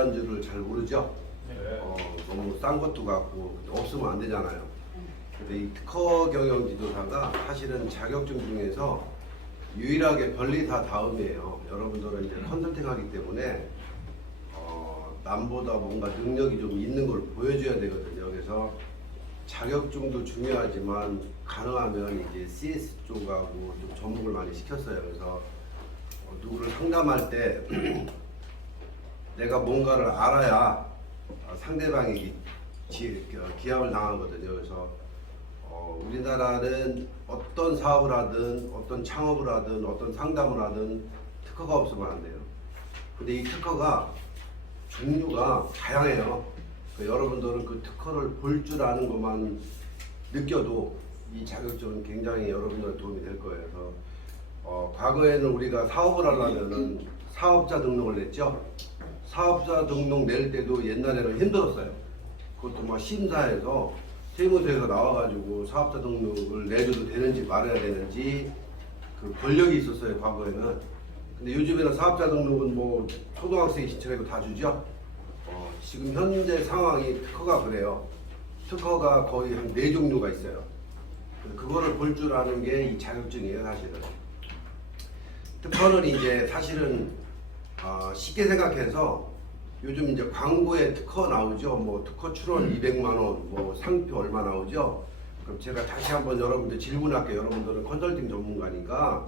중요한 줄을 잘 모르죠. 네. 너무 싼 것도 같고 없으면 안 되잖아요. 근데 이 특허 경영 지도사가 사실은 자격증 중에서 유일하게 변리사 다음이에요. 여러분들은 이제 컨설팅 하기 때문에 남보다 뭔가 능력이 좀 있는 걸 보여줘야 되거든요. 그래서 자격증도 중요하지만 가능하면 이제 CS 쪽하고 좀 접목을 많이 시켰어요. 그래서 누구를 상담할 때 내가 뭔가를 알아야 상대방이 기합을 당하거든요. 그래서 우리나라는 어떤 사업을 하든 어떤 창업을 하든 어떤 상담을 하든 특허가 없으면 안 돼요. 근데 이 특허가 종류가 다양해요. 여러분들은 그 특허를 볼 줄 아는 것만 느껴도 이 자격증은 굉장히 여러분들 도움이 될 거예요. 그래서 과거에는 우리가 사업을 하려면은 사업자 등록을 냈죠. 사업자 등록 낼 때도 옛날에는 힘들었어요. 그것도 막 심사해서 세무서에서 나와가지고 사업자 등록을 내줘도 되는지 말아야 되는지 그 권력이 있었어요, 과거에는. 근데 요즘에는 사업자 등록은 뭐 초등학생이 신청해도 다 주죠. 지금 현재 상황이 특허가 그래요. 특허가 거의 한 4종류가 있어요. 그거를 볼 줄 아는 게 이 자격증이에요, 사실은. 특허는 이제 사실은 쉽게 생각해서 요즘 이제 광고에 특허 나오죠. 뭐 특허 출원 200만 원, 뭐 상표 얼마 나오죠. 그럼 제가 다시 한번 여러분들 질문할게요. 여러분들은 컨설팅 전문가니까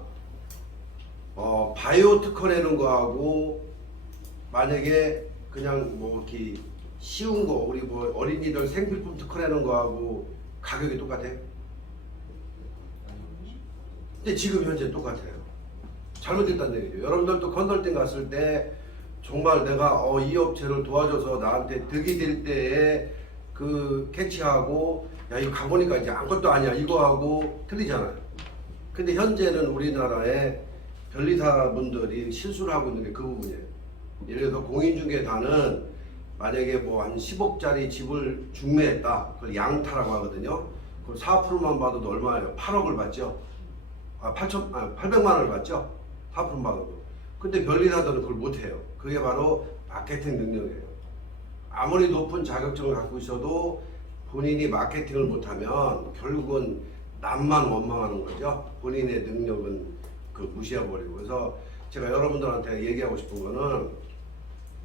바이오 특허 내는 거하고 만약에 그냥 뭐 이렇게 쉬운 거 우리 뭐 어린이들 생필품 특허 내는 거하고 가격이 똑같아요? 근데 지금 현재 똑같아요. 잘못됐다는 얘기죠. 여러분들도 컨설팅 갔을 때 정말 내가 이 업체를 도와줘서 나한테 득이 될 때에 그 캐치하고 야 이거 가보니까 이제 아무것도 아니야 이거 하고 틀리잖아요. 근데 현재는 우리나라에 변리사분들이 실수를 하고 있는 게 그 부분이에요. 예를 들어서 공인중개사는 만약에 뭐 한 10억짜리 집을 중매했다. 그걸 양타라고 하거든요. 그럼 4%만 받아도 얼마예요? 8억을 받죠. 800만 원을 받죠. 4%만 받아도. 근데 변리사들은 그걸 못해요. 그게 바로 마케팅 능력이에요. 아무리 높은 자격증을 갖고 있어도 본인이 마케팅을 못하면 결국은 남만 원망하는 거죠. 본인의 능력은 무시해버리고. 그래서 제가 여러분들한테 얘기하고 싶은 거는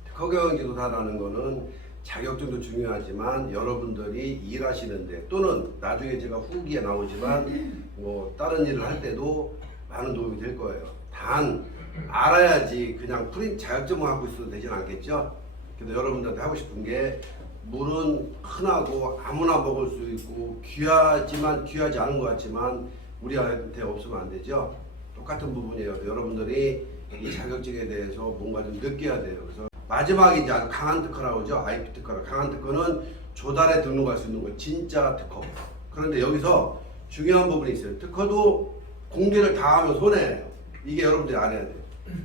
특허경영지도사라는 거는 자격증도 중요하지만 여러분들이 일하시는데 또는 나중에 제가 후기에 나오지만 뭐 다른 일을 할 때도 많은 도움이 될 거예요. 단 알아야지 그냥 프린트 자격증만 갖고 있어도 되진 않겠죠. 그래서 여러분들한테 하고 싶은 게 물은 흔하고 아무나 먹을 수 있고 귀하지만 귀하지 않은 것 같지만 우리한테 없으면 안 되죠. 똑같은 부분이에요. 여러분들이 이 자격증에 대해서 뭔가 좀 느껴야 돼요. 그래서 마지막에 이제 아주 강한 특허라고 하죠. IP 특허라. 강한 특허는 조달에 등록할 수 있는 거 진짜 특허. 그런데 여기서 중요한 부분이 있어요. 특허도 공개를 다 하면 손해예요. 이게 여러분들이 알아야 돼요.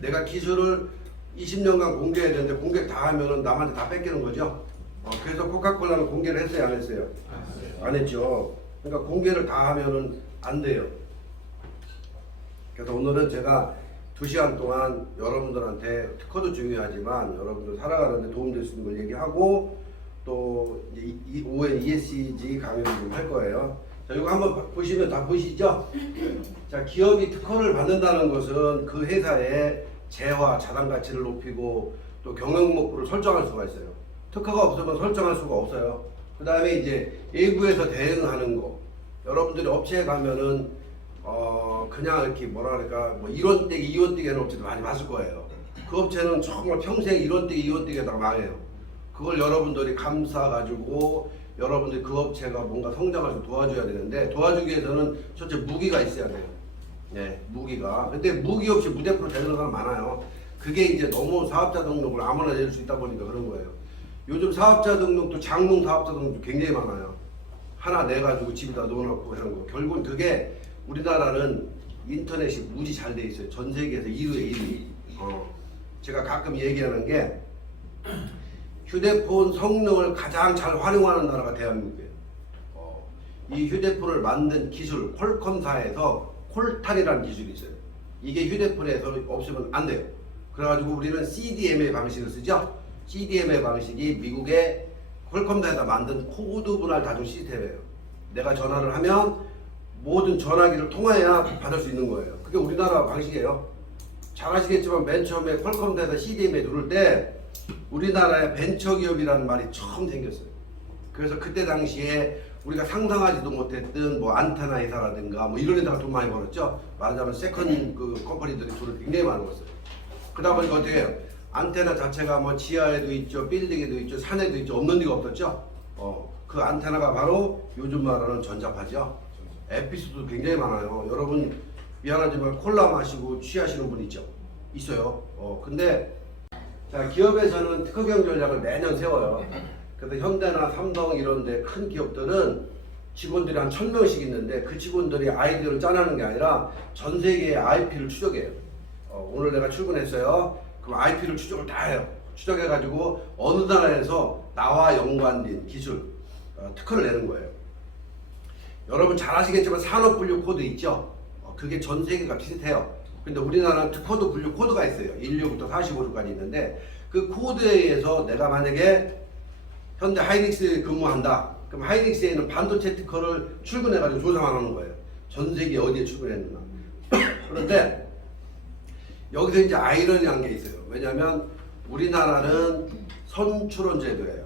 내가 기술을 20년간 공개해야 되는데 공개 다 하면은 남한테 다 뺏기는 거죠. 그래서 코카콜라는 공개를 했어요, 안 했어요? 안 했죠. 그러니까 공개를 다 하면은 안 돼요. 그래서 오늘은 제가 2시간 동안 여러분들한테 특허도 중요하지만 여러분들 살아가는데 도움될 수 있는 걸 얘기하고 또 이제 오후에 ESG 강의를 좀 할 거예요. 자, 이거 한번 보시면 다 보시죠? 자, 기업이 특허를 받는다는 것은 그 회사의 재화, 자산 가치를 높이고 또 경영 목표를 설정할 수가 있어요. 특허가 없으면 설정할 수가 없어요. 그 다음에 이제 외부에서 대응하는 거. 여러분들이 업체에 가면은 그냥 이렇게 뭐라 그럴까 뭐 1원 떼기 2원 떼기 하는 업체도 많이 봤을 거예요. 그 업체는 정말 평생 1원 떼기 2원 떼기 하다가 망해요. 그걸 여러분들이 감싸가지고 여러분들이 그 업체가 뭔가 성장할 수 도와줘야 되는데 도와주기 위해서는 첫째 무기가 있어야 돼요. 네, 무기가. 근데 무기 없이 무대표로 되는 사람 많아요. 그게 이제 너무 사업자 등록을 아무나 낼 수 있다 보니까 그런 거예요. 요즘 사업자 등록도 장롱 사업자 등록도 굉장히 많아요. 하나 내가지고 집에다 넣어놓고 하는 거. 결국은 그게 우리나라는 인터넷이 무지 잘 돼 있어요. 전 세계에서 1위에 1위. 제가 가끔 얘기하는 게 휴대폰 성능을 가장 잘 활용하는 나라가 대한민국이에요. 이 휴대폰을 만든 기술, 퀄컴사에서 콜탄이라는 기술이 있어요. 이게 휴대폰에서 없으면 안 돼요. 그래가지고 우리는 CDMA 방식을 쓰죠. CDMA 방식이 미국의 퀄컴사에서 만든 코드 분할 다중 시스템이에요. 내가 전화를 하면 모든 전화기를 통화해야 받을 수 있는 거예요. 그게 우리나라 방식이에요. 잘 아시겠지만 맨 처음에 퀄컴사에서 CDMA 누를 때 우리나라에 벤처기업이라는 말이 처음 생겼어요. 그래서 그때 당시에 우리가 상상하지도 못했던 뭐 안테나 회사라든가 뭐 이런 회사가 돈 많이 벌었죠. 말하자면 세컨 그 컴퍼니들이 돈을 굉장히 많이 벌었어요. 그러다 보니까 어떻게 해요? 안테나 자체가 뭐 지하에도 있죠, 빌딩에도 있죠, 산에도 있죠, 없는 데가 없었죠. 그 안테나가 바로 요즘 말하는 전자파죠. 에피소드 굉장히 많아요. 여러분 미안하지만 콜라 마시고 취하시는 분 있죠? 있어요. 근데 자, 기업에서는 특허 경영 전략을 매년 세워요. 그래서 현대나 삼성 이런 데 큰 기업들은 직원들이 한 1000명씩 있는데 그 직원들이 아이디어를 짜내는 게 아니라 전 세계의 IP를 추적해요. 오늘 내가 출근했어요. 그럼 IP를 추적을 다 해요. 추적해가지고 어느 나라에서 나와 연관된 기술, 특허를 내는 거예요. 여러분 잘 아시겠지만 산업분류 코드 있죠? 그게 전 세계가 비슷해요. 근데 우리나라는 특허도 분류 코드가 있어요. 1류부터 45류까지 있는데 그 코드에 의해서 내가 만약에 현대 하이닉스에 근무한다. 그럼 하이닉스에는 반도체 특허를 출근해가지고 조사만 하는 거예요. 전 세계 어디에 출근했느냐. 그런데 여기서 이제 아이러니한 게 있어요. 왜냐하면 우리나라는 선출원 제도예요.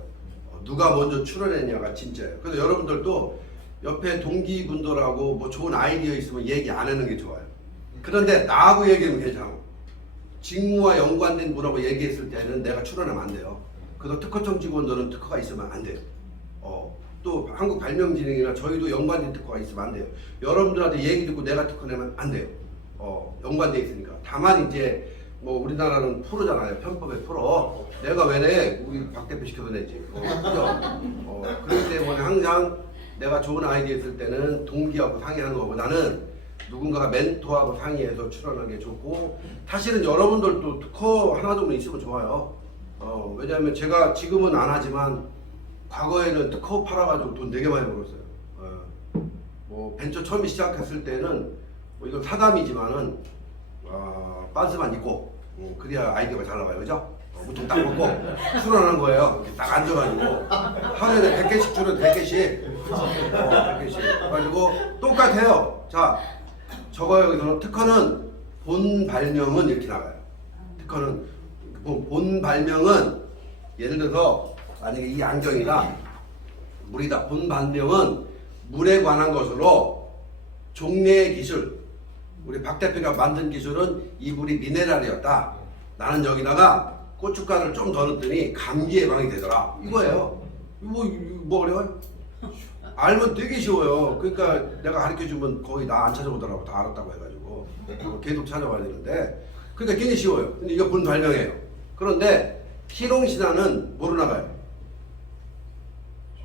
누가 먼저 출원했냐가 진짜예요. 그래서 여러분들도 옆에 동기분들하고 뭐 좋은 아이디어 있으면 얘기 안 하는 게 좋아요. 그런데 나하고 얘기하면 괜찮아. 직무와 연관된 분하고 얘기했을 때는 내가 출원하면 안 돼요. 그래서 특허청 직원들은 특허가 있으면 안 돼요. 또 한국발명진흥이나 저희도 연관된 특허가 있으면 안 돼요. 여러분들한테 얘기 듣고 내가 특허 내면 안 돼요. 연관돼 있으니까. 다만 이제 뭐 우리나라는 프로잖아요. 편법의 프로. 내가 왜 내? 우리 박 대표 시켜서 내지. 그죠? 그렇기 때문에 항상 내가 좋은 아이디어 있을 때는 동기하고 상의하는 거보다는 누군가가 멘토하고 상의해서 출원하는 게 좋고, 사실은 여러분들도 특허 하나 정도 있으면 좋아요. 왜냐하면 제가 지금은 안 하지만 과거에는 특허 팔아가지고 돈 되게 많이 벌었어요. 뭐 벤처 처음 시작했을 때는 뭐 이건 사담이지만은 빤스만 입고 그래야 아이디어가 잘 나와요, 그죠? 우통 딱 먹고 출원하는 거예요. 이렇게 딱 앉아가지고 하루에 100개씩 출원 100개씩 100개씩 그래가지고 똑같아요. 자, 저거 여기서는 특허는 본 발명은 이렇게 나가요. 특허는 본 발명은 예를 들어서 만약에 이 안경이다 물이다. 본 발명은 물에 관한 것으로 종래의 기술, 우리 박 대표가 만든 기술은 이 물이 미네랄이었다. 나는 여기다가 고춧가루를 좀 더 넣었더니 감기 예방이 되더라. 이거예요. 뭐 어려워요? 알면 되게 쉬워요. 그러니까 내가 가르쳐주면 거의 나 안 찾아오더라고. 다 알았다고 해가지고 계속 찾아와야 되는데, 그러니까 굉장히 쉬워요. 근데 이거 본 발명이에요. 그런데 희롱신화는 뭐로 나가요?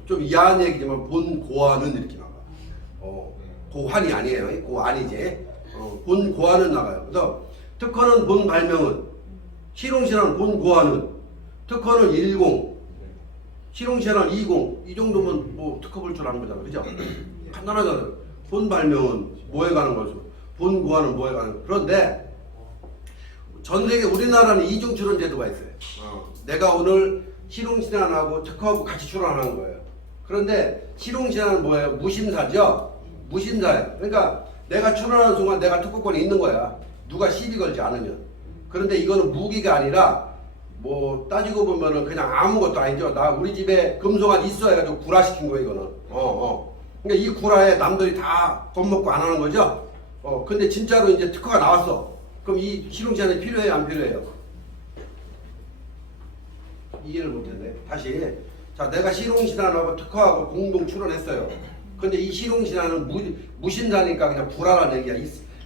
좀 이해한 얘기지만 본 고안은 이렇게 나가. 고환이 아니에요. 고안이지. 본 고안은 나가요. 그래서 특허는 본 발명은, 희롱신화는 본 고안은, 특허는 10, 희롱신화는 20. 이 정도면 뭐 특허 볼 줄 아는 거잖아. 그죠? 간단하잖아요. 본 발명은 뭐에 가는 거죠? 본 고안은 뭐에 가는 거죠? 그런데 전 세계 우리나라는 이중 출원 제도가 있어요. 내가 오늘 희롱신화하고 특허하고 같이 출원하는 거예요. 그런데 희롱신화는 뭐예요? 무심사죠? 무심사예요. 그러니까 내가 출원하는 순간 내가 특허권이 있는 거야. 누가 시비 걸지 않으면. 그런데 이거는 무기가 아니라 뭐 따지고 보면은 그냥 아무것도 아니죠. 나 우리 집에 금속안 있어 해가지고 구라시킨 거예요, 이거는. 그러니까 이 구라에 남들이 다 겁먹고 안 하는 거죠. 근데 진짜로 이제 특허가 나왔어. 그럼 이 희롱신화는 필요해요, 안 필요해요? 이해를 못했네. 다시. 자, 내가 희롱신화하고 특허하고 공동 출원했어요. 근데 이 희롱신화는 무신사니까 그냥 불안한 얘기야.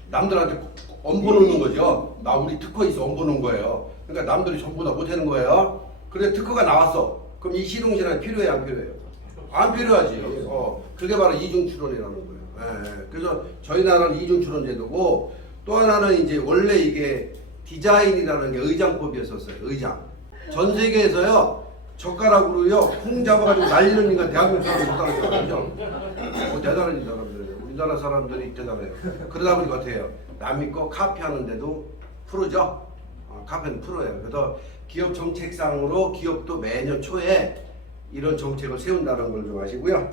남들한테 엄보놓는 거죠. 나 우리 특허 있어 엄보놓은 거예요. 그러니까 남들이 전부 다 못하는 거예요. 그래 특허가 나왔어. 그럼 이 희롱신화는 필요해, 안 필요해요? 안 필요하지. 그게 바로 이중 출원이라는 거예요. 그래서 저희 나라는 이중 출원 제도고, 또 하나는 이제 원래 이게 디자인이라는 게 의장법이었었어요. 의장. 전 세계에서요 젓가락으로요 콩 잡아가지고 날리는 인간 대한민국 사람들 못 따라잡죠. 대단한 사람들이에요. 우리나라 사람들이 대단해요. 그러다 보니까 어떻게 해요? 남이 거 카피하는데도 프로죠. 카페는 프로예요. 그래서 기업 정책상으로 기업도 매년 초에 이런 정책을 세운다는 걸 좀 아시고요.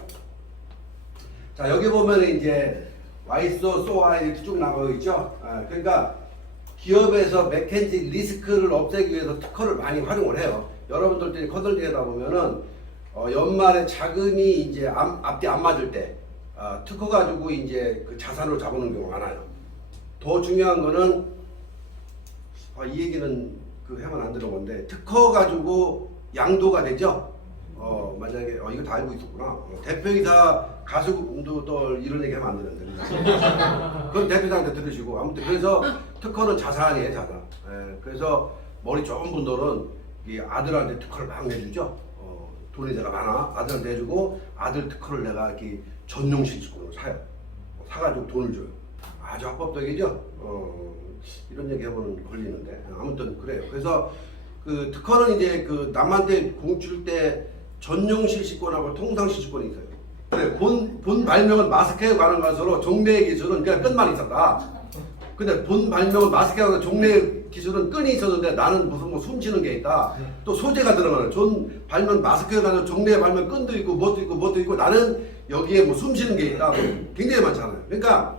자, 여기 보면 이제 와이소, 소아 이렇게 쭉 나가고 있죠. 그러니까 기업에서 맥켄지 리스크를 없애기 위해서 특허를 많이 활용을 해요. 여러분들도 컨설팅 하다 보면은 연말에 자금이 이제 앞뒤 안 맞을 때 특허 가지고 이제 그 자산으로 잡아놓는 경우가 많아요. 더 중요한 거는 이 얘기는 그 하면 안 되는 건데 특허 가지고 양도가 되죠. 만약에 이거 다 알고 있었구나. 대표이사 가수도 또 이런 얘기 하면 안 되는데. 그건 대표이사한테 들으시고 아무튼 그래서 특허는 자산이에요, 자산. 그래서 머리 좋은 분들은 이 아들한테 특허를 막 내주죠. 돈이 내가 많아 아들한테 내주고 아들 특허를 내가 이렇게 전용 실직권으로 사요. 사가지고 돈을 줘요. 아주 합법적이죠. 이런 얘기 하면 걸리는데 아무튼 그래요. 그래서 그 특허는 이제 그 남한테 공출 때 전용 실시권하고 통상 실시권이 있어요. 그래, 본 발명은 마스크에 관한 것으로 종래 기술은 그냥 끈만 있었다. 근데 본 발명은 마스크에 관한 종래 기술은 끈이 있었는데 나는 무슨 뭐 숨쉬는 게 있다. 또 소재가 들어가는 전 발명 마스크에 관한 종래 발명 끈도 있고 뭣도 있고 나는 여기에 뭐 숨쉬는 게 있다. 굉장히 많잖아요. 그러니까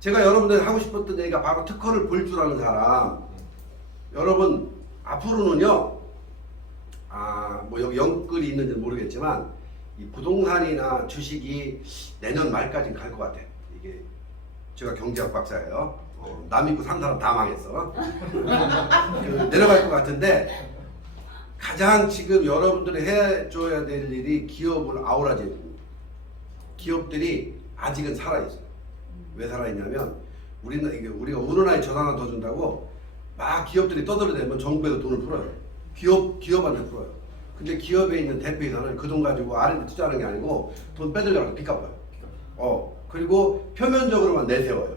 제가 여러분들 하고 싶었던 얘기가 바로 특허를 볼 줄 아는 사람. 여러분 앞으로는요. 뭐 여기 영끌이 있는지는 모르겠지만 이 부동산이나 주식이 내년 말까지는 갈 것 같아. 이게 제가 경제학 박사예요. 남 믿고 산 사람 다 망했어. 내려갈 것 같은데 가장 지금 여러분들이 해줘야 될 일이 기업을 아우라지는 기업들이 아직은 살아있어요. 왜 살아있냐면 우리가 우러나에 전 하나 더 준다고 막 기업들이 떠들어대면 정부에서 돈을 풀어요. 기업한테 풀어요. 근데 기업에 있는 대표이사는 그 돈 가지고 R&D 투자하는 게 아니고 돈 빼들려고 빚 갚아요. 그리고 표면적으로만 내세워요.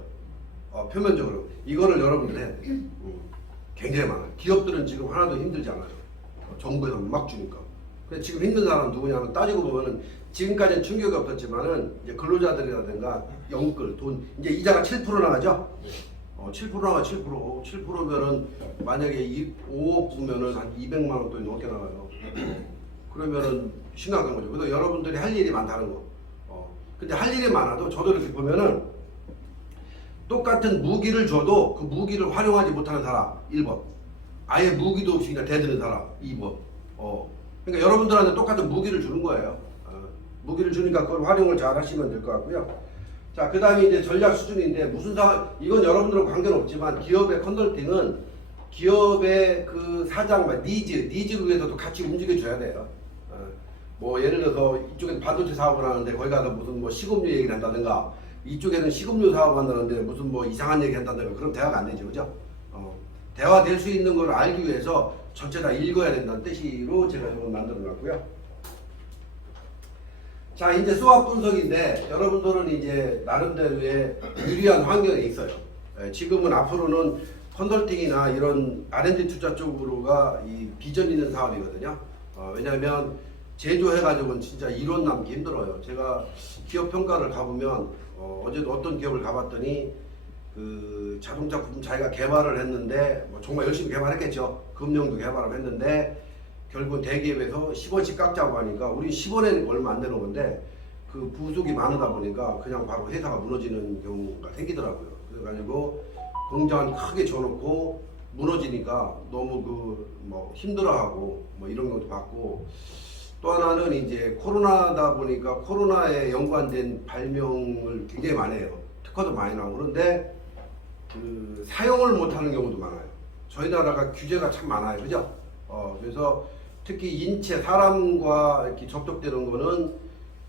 표면적으로. 이거를 여러분들 해야 돼요. 굉장히 많아요. 기업들은 지금 하나도 힘들지 않아요. 정부에서 막 주니까. 근데 지금 힘든 사람은 누구냐면 따지고 보면은 지금까지는 충격이 없었지만은 이제 근로자들이라든가 영끌, 돈, 이제 이자가 7% 나가죠? 7% 나가 7%. 7%면은 만약에 5억 주면은 한 200만 원 돈이 넘게 나가요. 그러면은 심각한 거죠. 그래서 여러분들이 할 일이 많다는 거. 근데 할 일이 많아도 저도 이렇게 보면은 똑같은 무기를 줘도 그 무기를 활용하지 못하는 사람 1번. 아예 무기도 없이 그냥 대드는 사람 2번. 그러니까 여러분들한테 똑같은 무기를 주는 거예요. 무기를 주니까 그걸 활용을 잘 하시면 될 것 같고요. 자, 그 다음에 이제 전략 수준인데 무슨 상황, 이건 여러분들하고 관계는 없지만 기업의 컨설팅은 기업의 그 사장, 니즈를 위해서도 같이 움직여줘야 돼요. 뭐 예를 들어서 이쪽에서 반도체 사업을 하는데 거기 가서 무슨 뭐 시급류 얘기를 한다든가 이쪽에는 시급류 사업을 한다는데 무슨 뭐 이상한 얘기 한다든가 그럼 대화가 안 되죠. 그죠? 대화될 수 있는 걸 알기 위해서 전체 다 읽어야 된다는 뜻으로 제가 이걸 만들어 놨고요. 자, 이제 수학 분석인데 여러분들은 이제 나름대로의 유리한 환경에 있어요. 지금은 앞으로는 컨설팅이나 이런 R&D 투자 쪽으로가 이 비전 있는 사업이거든요. 왜냐하면 제조해가지고는 진짜 이론 남기 힘들어요. 제가 기업 평가를 가보면 어제도 어떤 기업을 가봤더니 그 자동차 부품 자기가 개발을 했는데 뭐 정말 열심히 개발했겠죠. 금융도 개발을 했는데 결국은 대기업에서 10원씩 깎자고 하니까 우리 10원에는 얼마 안 되는 건데 그 부속이 많으다 보니까 그냥 바로 회사가 무너지는 경우가 생기더라고요. 그래가지고 공장을 크게 줘놓고 무너지니까 너무 그 뭐 힘들어하고 뭐 이런 것도 봤고 또 하나는 이제 코로나다 보니까 코로나에 연관된 발명을 굉장히 많이 해요. 특허도 많이 나오고 그런데 그 사용을 못하는 경우도 많아요. 저희 나라가 규제가 참 많아요. 그죠? 그래서 특히 인체 사람과 이렇게 접촉되는 거는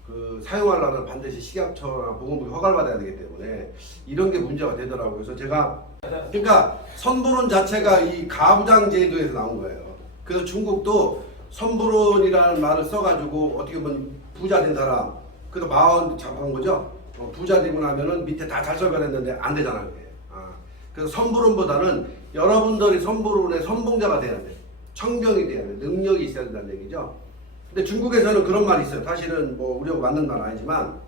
그 사용하려면 반드시 식약처나 보건복지 허가를 받아야 되기 때문에 이런 게 문제가 되더라고요. 그래서 제가 그러니까 선불원 자체가 이 가부장 제도에서 나온 거예요. 그래서 중국도 선불원이라는 말을 써가지고 어떻게 보면 부자 된 사람 그래서 마흔 잡은 거죠. 부자 되고 나면은 밑에 다 잘 설계했는데 안 되잖아요. 그게. 그래서 선불원보다는 여러분들이 선불원의 선봉자가 돼야 돼. 청병이 돼야 돼. 능력이 있어야 된다는 얘기죠. 근데 중국에서는 그런 말이 있어요. 사실은 뭐 우리하고 맞는 말은 아니지만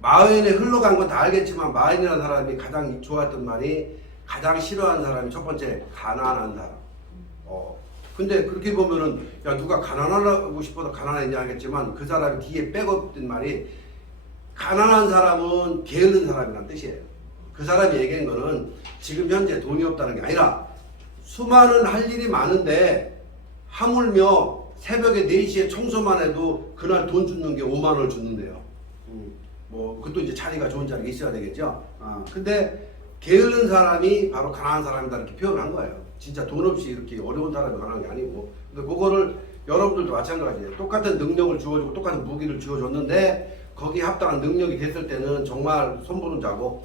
마흔에 흘러간 건 다 알겠지만 마흔이라는 사람이 가장 좋아했던 말이 가장 싫어하는 사람이 첫 번째 가난한 사람. 근데 그렇게 보면은 야 누가 가난하고 싶어서 가난했냐 하겠지만 그 사람이 뒤에 백업된 말이 가난한 사람은 게으른 사람이란 뜻이에요. 그 사람이 얘기한 거는 지금 현재 돈이 없다는 게 아니라 수많은 할 일이 많은데 하물며 새벽에 4시에 청소만 해도 그날 돈 주는 게 5만 원을 주는데요. 뭐 그것도 이제 자리가 좋은 자리가 있어야 되겠죠. 근데 게으른 사람이 바로 가난한 사람이다 이렇게 표현한 거예요. 진짜 돈 없이 이렇게 어려운 사람이 가난한 게 아니고. 근데 그거를 여러분들도 마찬가지예요. 똑같은 능력을 주어주고 똑같은 무기를 주어줬는데 거기에 합당한 능력이 됐을 때는 정말 손보는 자고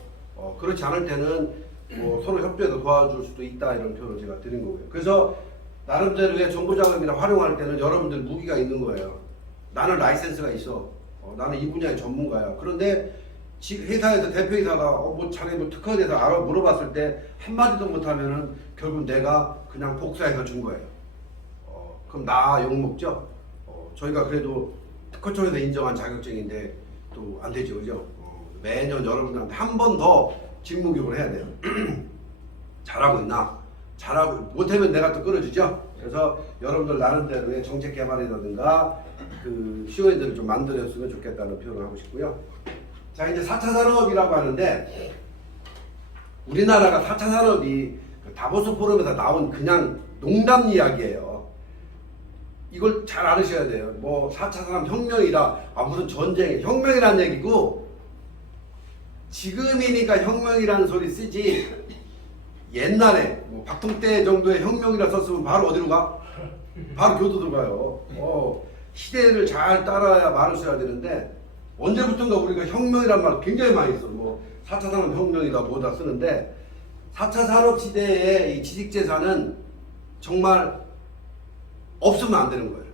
그렇지 않을 때는 뭐 서로 협조해서 도와줄 수도 있다 이런 표현을 제가 드린 거고요. 그래서 나름대로의 정보자금이나 활용할 때는 여러분들 무기가 있는 거예요. 나는 라이센스가 있어. 나는 이 분야의 전문가야. 그런데 회사에서 대표이사가 뭐 자네 뭐 특허에 대해서 알아 물어봤을 때 한마디도 못하면은 결국 내가 그냥 복사해서 준 거예요. 그럼 나 욕먹죠? 저희가 그래도 특허청에서 인정한 자격증인데 또 안 되죠, 그죠? 매년 여러분들한테 한 번 더 직무교육을 해야 돼요. 잘하고 있나? 잘하고 못하면 내가 또 끌어주죠. 그래서 여러분들 나름대로의 정책 개발이라든가 그 COE들을 좀 만들었으면 좋겠다는 표현을 하고 싶고요. 자 이제 4차 산업이라고 하는데 우리나라가 4차 산업이 다보스 포럼에서 나온 그냥 농담 이야기예요. 이걸 잘 알으셔야 돼요. 뭐 4차 산업 혁명이라 무슨 전쟁이 혁명이란 얘기고 지금이니까 혁명이라는 소리 쓰지 옛날에 뭐 박통때 정도의 혁명이라 썼으면 바로 어디로 가? 바로 교도소 가요. 시대를 잘 따라야 말을 써야 되는데 언제부턴가 우리가 혁명이란 말 굉장히 많이 써. 뭐 4차 산업 혁명이다 뭐다 쓰는데 4차 산업 시대의 이 지식재산은 정말 없으면 안 되는 거예요.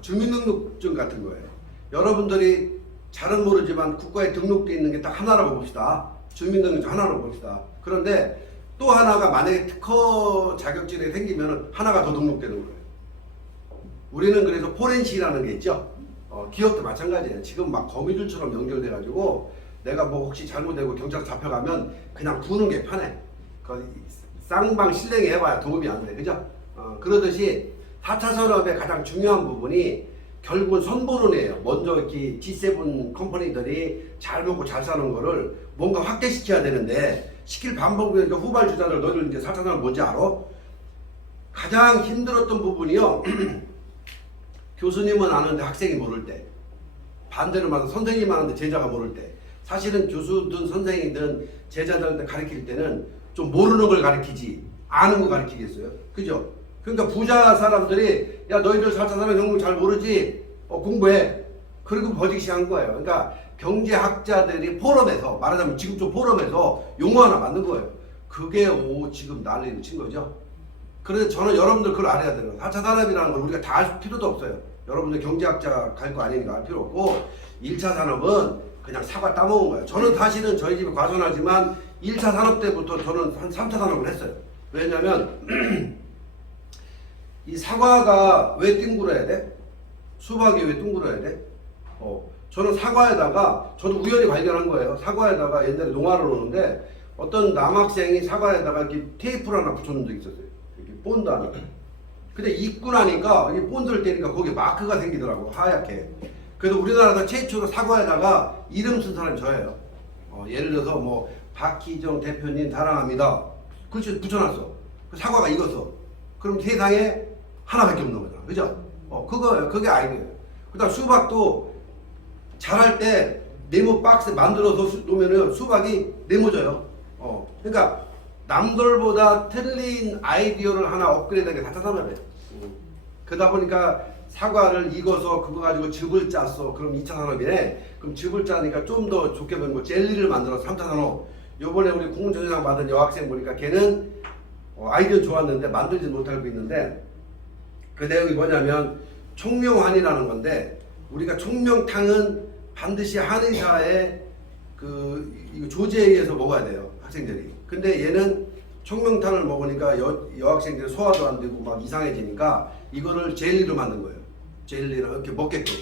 주민등록증 같은 거예요. 여러분들이 잘은 모르지만 국가에 등록되어 있는 게 딱 하나라고 봅시다. 주민등록증 하나라고 봅시다. 그런데 또 하나가 만약에 특허 자격증이 생기면 하나가 더 등록되는 거예요. 우리는 그래서 포렌식이라는 게 있죠. 기업도 마찬가지예요. 지금 막 거미줄처럼 연결돼가지고 내가 뭐 혹시 잘못되고 경찰 잡혀가면 그냥 부는 게 편해. 쌍방 실랭이 해봐야 도움이 안 돼. 그죠? 그러듯이 4차 산업의 가장 중요한 부분이 결국은 선보론이에요. 먼저 이렇게 G7 컴퍼니들이 잘 먹고 잘 사는 거를 뭔가 확대시켜야 되는데 시킬 방법이 후발주자들 너희들 이제 4차 산업 뭔지 알아? 가장 힘들었던 부분이요. 교수님은 아는데 학생이 모를 때, 반대로 말해서 선생님이 아는데 제자가 모를 때, 사실은 교수든 선생이든 제자들한테 가르칠 때는 좀 모르는 걸 가르치지 아는 거 가르치겠어요? 그죠? 그러니까 부자 사람들이 야 너희들 4차 산업혁명 잘 모르지? 공부해. 그리고 버직시 한 거예요. 그러니까 경제학자들이 포럼에서 말하자면 지금 좀 포럼에서 용어 하나 만든 거예요. 그게 지금 난리를 친 거죠. 그래서 저는 여러분들 그걸 알아야 돼요. 4차 산업이라는 걸 우리가 다 알 필요도 없어요. 여러분들 경제학자 갈 거 아니니까 알 필요 없고 1차 산업은 그냥 사과 따먹은 거예요. 저는 사실은 저희 집에 과선하지만 1차 산업 때부터 저는 한 3차 산업을 했어요. 왜냐면 이 사과가 왜 띵그러야 돼? 수박이 왜 둥그러야 돼? 저는 사과에다가 저도 우연히 발견한 거예요. 사과에다가 옛날에 농화를 놓는데 어떤 남학생이 사과에다가 이렇게 테이프를 하나 붙여놓은 적이 있었어요. 이렇게 본드 하나. 근데 입고 나니까 이 본드를 떼니까 거기에 마크가 생기더라고 하얗게. 그래서 우리나라에서 최초로 사과에다가 이름 쓴 사람이 저예요. 예를 들어서 뭐 박희정 대표님 사랑합니다. 글씨 붙여놨어. 그 사과가 익었어. 그럼 세상에 하나밖에 없는 거잖아. 그죠? 그거예요. 그게 아이디어예요. 그 다음 수박도 자랄 때 네모 박스 만들어서 놓으면 수박이 네모져요. 그러니까 남들보다 틀린 아이디어를 하나 업그레이드하는 게 4차 산업이에요. 그러다 보니까 사과를 익어서 그거 가지고 즙을 짰어. 그럼 2차 산업이네. 그럼 즙을 짜니까 좀 더 좋게 보면 뭐 젤리를 만들어서 3차 산업. 요번에 우리 공공전시상 받은 여학생 보니까 걔는 아이디어 좋았는데 만들지 못하고 있는데 그 내용이 뭐냐면 총명환이라는 건데 우리가 총명탕은 반드시 한의사의 이거 조제에 의해서 먹어야 돼요. 학생들이. 근데 얘는 총명탕을 먹으니까 여학생들이 소화도 안 되고 막 이상해지니까 이거를 젤리로 만든 거예요. 젤리를 이렇게 먹게끔.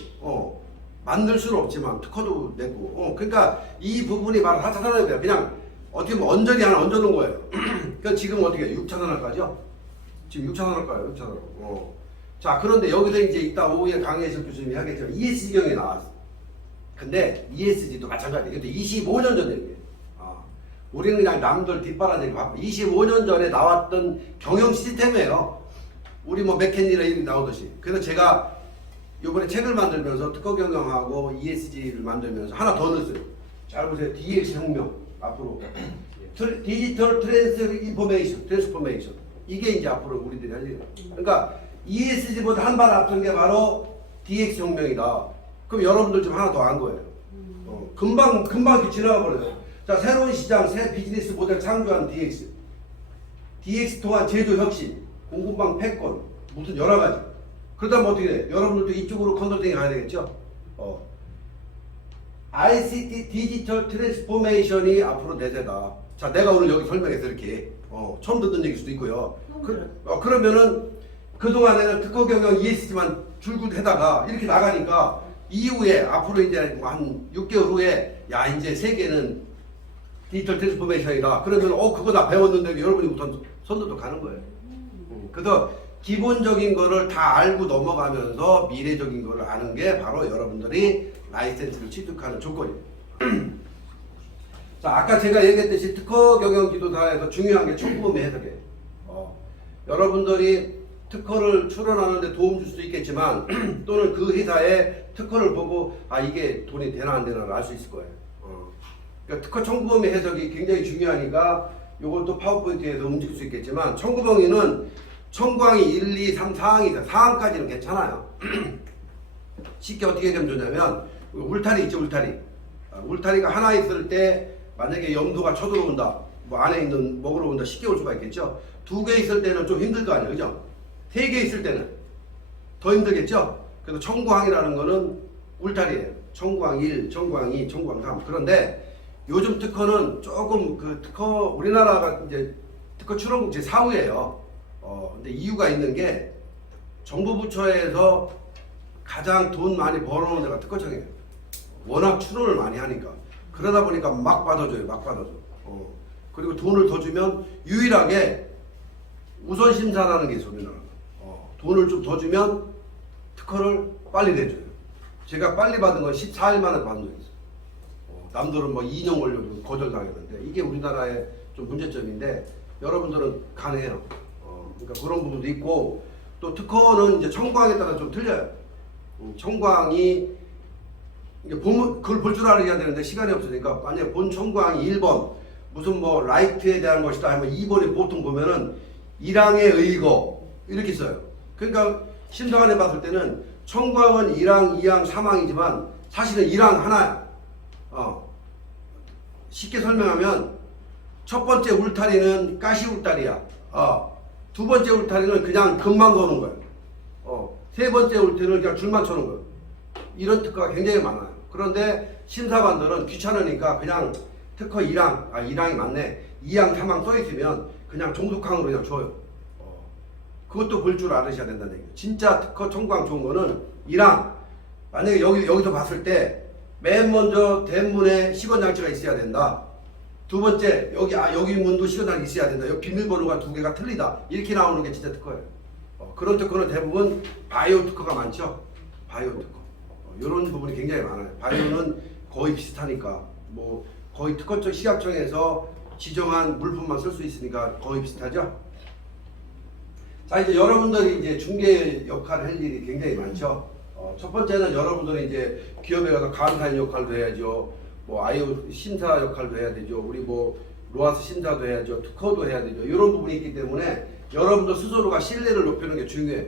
만들 수는 없지만 특허도 내고. 그러니까 이 부분이 바로 4차 산업이에요. 그냥 어떻게 보면 언저리 하나 얹어놓은 거예요. 그러니까 지금 어떻게 6차선 할까죠? 지금 6차선 할까요? 6차선. 자, 그런데 여기서 이제 이따 오후에 강혜석 교수님이 하겠지만 ESG경이 나왔어. 근데 ESG도 마찬가지예요. 근데 25년 전 얘기예요. 우리는 그냥 남들 뒷바라지를 봐봐. 25년 전에 나왔던 경영 시스템이에요. 우리 뭐 맥켄리나 이런 나오듯이. 그래서 제가 이번에 책을 만들면서 특허 경영하고 ESG를 만들면서 하나 더 넣었어요. 잘 보세요. DX 혁명 앞으로 디지털 트랜스포메이션 이게 이제 앞으로 우리들이 할 일이에요. 그러니까 ESG보다 한 발 앞선 게 바로 DX 혁명이다. 그럼 여러분들 좀 하나 더 한 거예요. 금방 이렇게 지나가 버려요. 자, 새로운 시장, 새 비즈니스 모델 창조한 DX. DX 통한 제조 혁신, 공급망 패권, 무슨 여러 가지. 그러다 보면 어떻게 돼? 여러분들도 이쪽으로 컨설팅이 가야 되겠죠? ICT 디지털 트랜스포메이션이 앞으로 대세다. 자, 내가 오늘 여기 설명해서 이렇게 처음 듣는 얘기일 수도 있고요. 그러면은 그동안에는 특허 경영 ESG만 줄곧 해다가 이렇게 나가니까 이후에 앞으로 이제 한 6개월 후에 야, 이제 세계는 디지털 트랜스포메이션이다. 그러면 그거 다 배웠는데 여러분이 우선 손들도 가는 거예요. 그래서 기본적인 거를 다 알고 넘어가면서 미래적인 거를 아는 게 바로 여러분들이 라이센스를 취득하는 조건이에요. 자, 아까 제가 얘기했듯이 특허 경영 지도사에서 중요한 게 청구범위 해석이에요. 여러분들이 특허를 출원하는데 도움 줄 수 있겠지만 또는 그 회사의 특허를 보고 이게 돈이 되나 안 되나를 알 수 있을 거예요. 그러니까 특허 청구범위 해석이 굉장히 중요하니까 이것도 파워포인트에서 움직일 수 있겠지만 청구범위는 청구항이 1, 2, 3, 4항이 있어요. 4항까지는 괜찮아요. 쉽게 어떻게 되면 좋냐면 울타리 있죠, 울타리. 울타리가 하나 있을 때 만약에 염도가 쳐들어온다, 뭐 안에 있는 먹으러 온다, 쉽게 올 수가 있겠죠. 2개 있을 때는 좀 힘들 거 아니에요, 그죠? 3개 있을 때는 더 힘들겠죠. 그래서 청구항이라는 거는 울타리예요. 청구항 1, 청구항 2, 청구항 3. 그런데 요즘 특허는 조금 그 특허 우리나라가 이제 특허 출원국 제4위예요. 근데 이유가 있는 게 정부 부처에서 가장 돈 많이 벌어오는 데가 특허청이에요. 워낙 출원을 많이 하니까. 그러다 보니까 막 받아줘요. 막 받아줘. 그리고 돈을 더 주면 유일하게 우선 심사라는 게 있어요. 우리나라. 돈을 좀 더 주면 특허를 빨리 내줘요. 제가 빨리 받은 건 14일 만에 받은 적이 있어요. 남들은 뭐 2년 걸려도 거절당했는데 이게 우리나라의 좀 문제점인데 여러분들은 가능해요. 그러니까 그런 부분도 있고 또 특허는 이제 청구항에 따라 좀 틀려요. 청구항이 이게 보면 그걸 볼 줄 알아야 되는데 시간이 없으니까 만약에 본 청구항이 1번 무슨 뭐 라이트에 대한 것이다 하면 2번에 보통 보면은 1항에 의거 이렇게 써요. 그러니까 심사관에 봤을 때는 청구항은 1항, 2항, 3항이지만 사실은 1항 하나야. 쉽게 설명하면 첫 번째 울타리는 가시 울타리야. 두 번째 울타리는 그냥 금만 거는 거야. 세 번째 울타리는 그냥 줄만 쳐는 거야. 이런 특허가 굉장히 많아요. 그런데 심사관들은 귀찮으니까 그냥 특허 1항, 1항이 맞네. 2항, 3항 써있으면 그냥 종속항으로 그냥 줘요. 그것도 볼 줄 알으셔야 된다는 얘기예요. 진짜 특허 청구항 좋은 거는 1항. 만약에 여기서 봤을 때 맨 먼저 대문에 시건장치가 있어야 된다. 두 번째 여기 문도 시건장치 있어야 된다. 여기 비밀번호가 2개가 틀리다. 이렇게 나오는 게 진짜 특허예요. 그런 특허는 대부분 바이오 특허가 많죠. 바이오 특허. 이런 부분이 굉장히 많아요. 바이오는 거의 비슷하니까 뭐 거의 특허청 시각청에서 지정한 물품만 쓸 수 있으니까 거의 비슷하죠. 자, 이제 여러분들이 이제 중개 역할을 할 일이 굉장히 많죠. 첫 번째는 여러분들이 이제 기업에 가서 감사인 역할도 해야죠. 뭐 아이오 심사 역할도 해야 되죠. 우리 뭐 로아스 심사도 해야죠. 특허도 해야 되죠. 이런 부분이 있기 때문에 여러분들 스스로가 신뢰를 높이는 게 중요해요.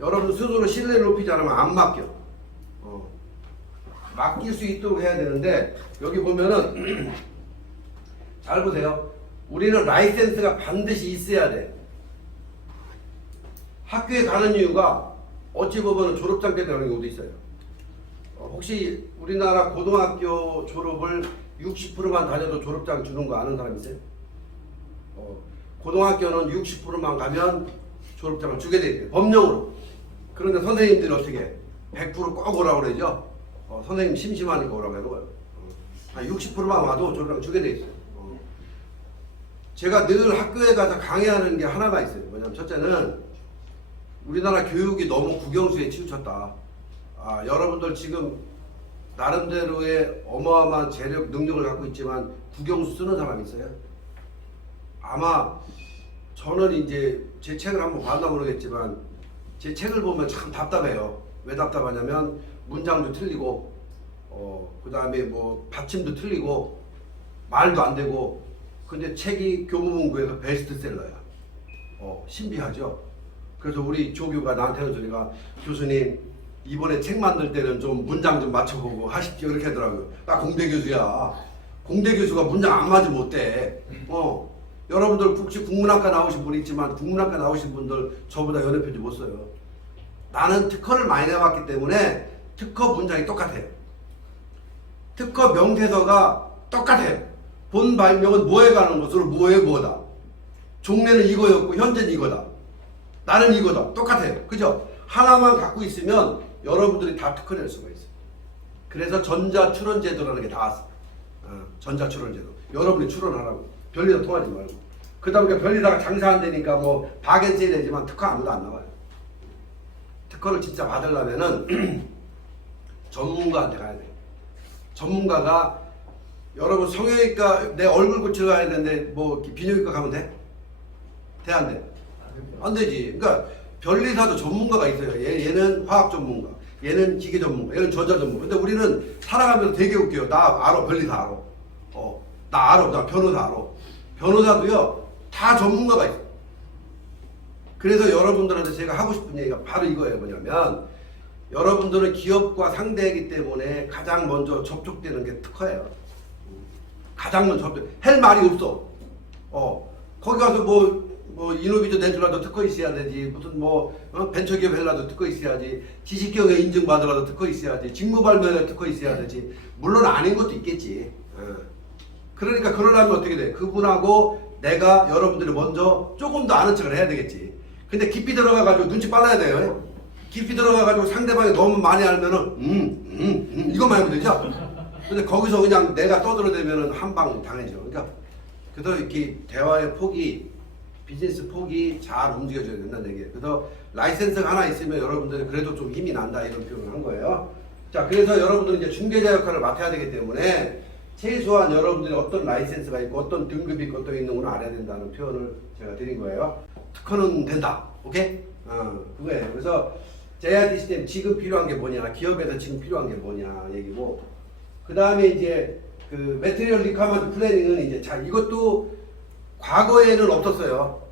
여러분 스스로 신뢰를 높이지 않으면 안 맡겨. 맡길 수 있도록 해야 되는데 여기 보면은 잘 보세요. 우리는 라이센스가 반드시 있어야 돼. 학교에 가는 이유가 어찌 보면 졸업장 때문에 가는 경우도 있어요. 혹시 우리나라 고등학교 졸업을 60%만 다녀도 졸업장 주는 거 아는 사람 있어요? 고등학교는 60%만 가면 졸업장을 주게 돼 있대요. 법령으로. 그런데 선생님들이 어떻게 해? 100%꼭 오라고 그러죠? 선생님 심심하니까 오라고 해도 한 60%만 와도 졸업장 주게 돼 있어요. 제가 늘 학교에 가서 강의하는 게 하나가 있어요. 뭐냐면 첫째는 우리나라 교육이 너무 국영수에 치우쳤다. 여러분들 지금 나름대로의 어마어마한 재력 능력을 갖고 있지만 국영수 쓰는 사람이 있어요? 아마 저는 이제 제 책을 한번 봤나 모르겠지만 제 책을 보면 참 답답해요. 왜 답답하냐면 문장도 틀리고 그 다음에 뭐 받침도 틀리고 말도 안 되고, 근데 책이 교보문고에서 베스트셀러야. 신비하죠. 그래서 우리 조교가 나한테 하는 소리가, 교수님 이번에 책 만들 때는 좀 문장 좀 맞춰보고 하십시오, 이렇게 하더라고요. 나 공대 교수야. 공대 교수가 문장 안 맞으면 어때? 여러분들 혹시 국문학과 나오신 분 있지만 국문학과 나오신 분들 저보다 연애 편지 못 써요. 나는 특허를 많이 내봤기 때문에 특허 문장이 똑같아요. 특허 명세서가 똑같아요. 본 발명은 뭐에 관한 것으로 뭐에 뭐다. 종래는 이거였고 현재는 이거다. 나는 이거다. 똑같아요. 그죠? 하나만 갖고 있으면 여러분들이 다 특허 낼 수가 있어요. 그래서 전자출원제도라는 게 나왔어. 전자출원제도. 여러분이 출원하라고. 별리다 통하지 말고. 그 다음에 별리다가 장사 안 되니까 뭐 박앤세일 내지만 특허 아무도 안 나와요. 특허를 진짜 받으려면은 전문가한테 가야 돼. 전문가가, 여러분 성형외과 내 얼굴 고치러 가야 되는데 뭐 비뇨기과 가면 돼? 돼 안 돼? 안 되지. 그러니까 변리사도 전문가가 있어요. 얘는 화학 전문가, 얘는 기계 전문가, 얘는 전자 전문가. 근데 우리는 살아가면서 되게 웃겨요. 나 알아, 변리사 알아. 나 알아, 나 변호사 알아. 변호사도요 다 전문가가 있어. 그래서 여러분들한테 제가 하고 싶은 얘기가 바로 이거예요. 뭐냐면 여러분들은 기업과 상대이기 때문에 가장 먼저 접촉되는 게 특허예요. 가장 먼저 할 말이 없어. 거기 가서 뭐 이노비전 내주라도 특허 있어야 되지. 무슨 벤처기업 하려도 특허 있어야지. 지식경에 인증받으라도 특허 있어야지. 직무발명에 특허 있어야 되지. 물론 아닌 것도 있겠지. 그러니까 그러려면 어떻게 돼? 그분하고 내가, 여러분들이 먼저 조금 더 아는 척을 해야 되겠지. 근데 깊이 들어가가지고 눈치 빨라야 돼요. 깊이 들어가가지고 상대방이 너무 많이 알면은 이것만 하면 되죠. 근데 거기서 그냥 내가 떠들어대면은 한 방 당해져. 그러니까 그래서 이렇게 대화의 폭이, 비즈니스 폭이 잘 움직여져야 된다는 얘기예요. 그래서 라이센스가 하나 있으면 여러분들이 그래도 좀 힘이 난다, 이런 표현을 한 거예요. 자, 그래서 여러분들은 이제 중개자 역할을 맡아야 되기 때문에 최소한 여러분들이 어떤 라이센스가 있고 어떤 등급이 있고 또 있는 걸 알아야 된다는 표현을 제가 드린 거예요. 특허는 된다. 오케이? 그거예요. 그래서 JIT 시스템 지금 필요한 게 뭐냐, 기업에서 지금 필요한 게 뭐냐 얘기고, 그 다음에 이제 그 매트리얼 리퀘어먼트 플래닝은 이제, 자, 이것도 과거에는 없었어요.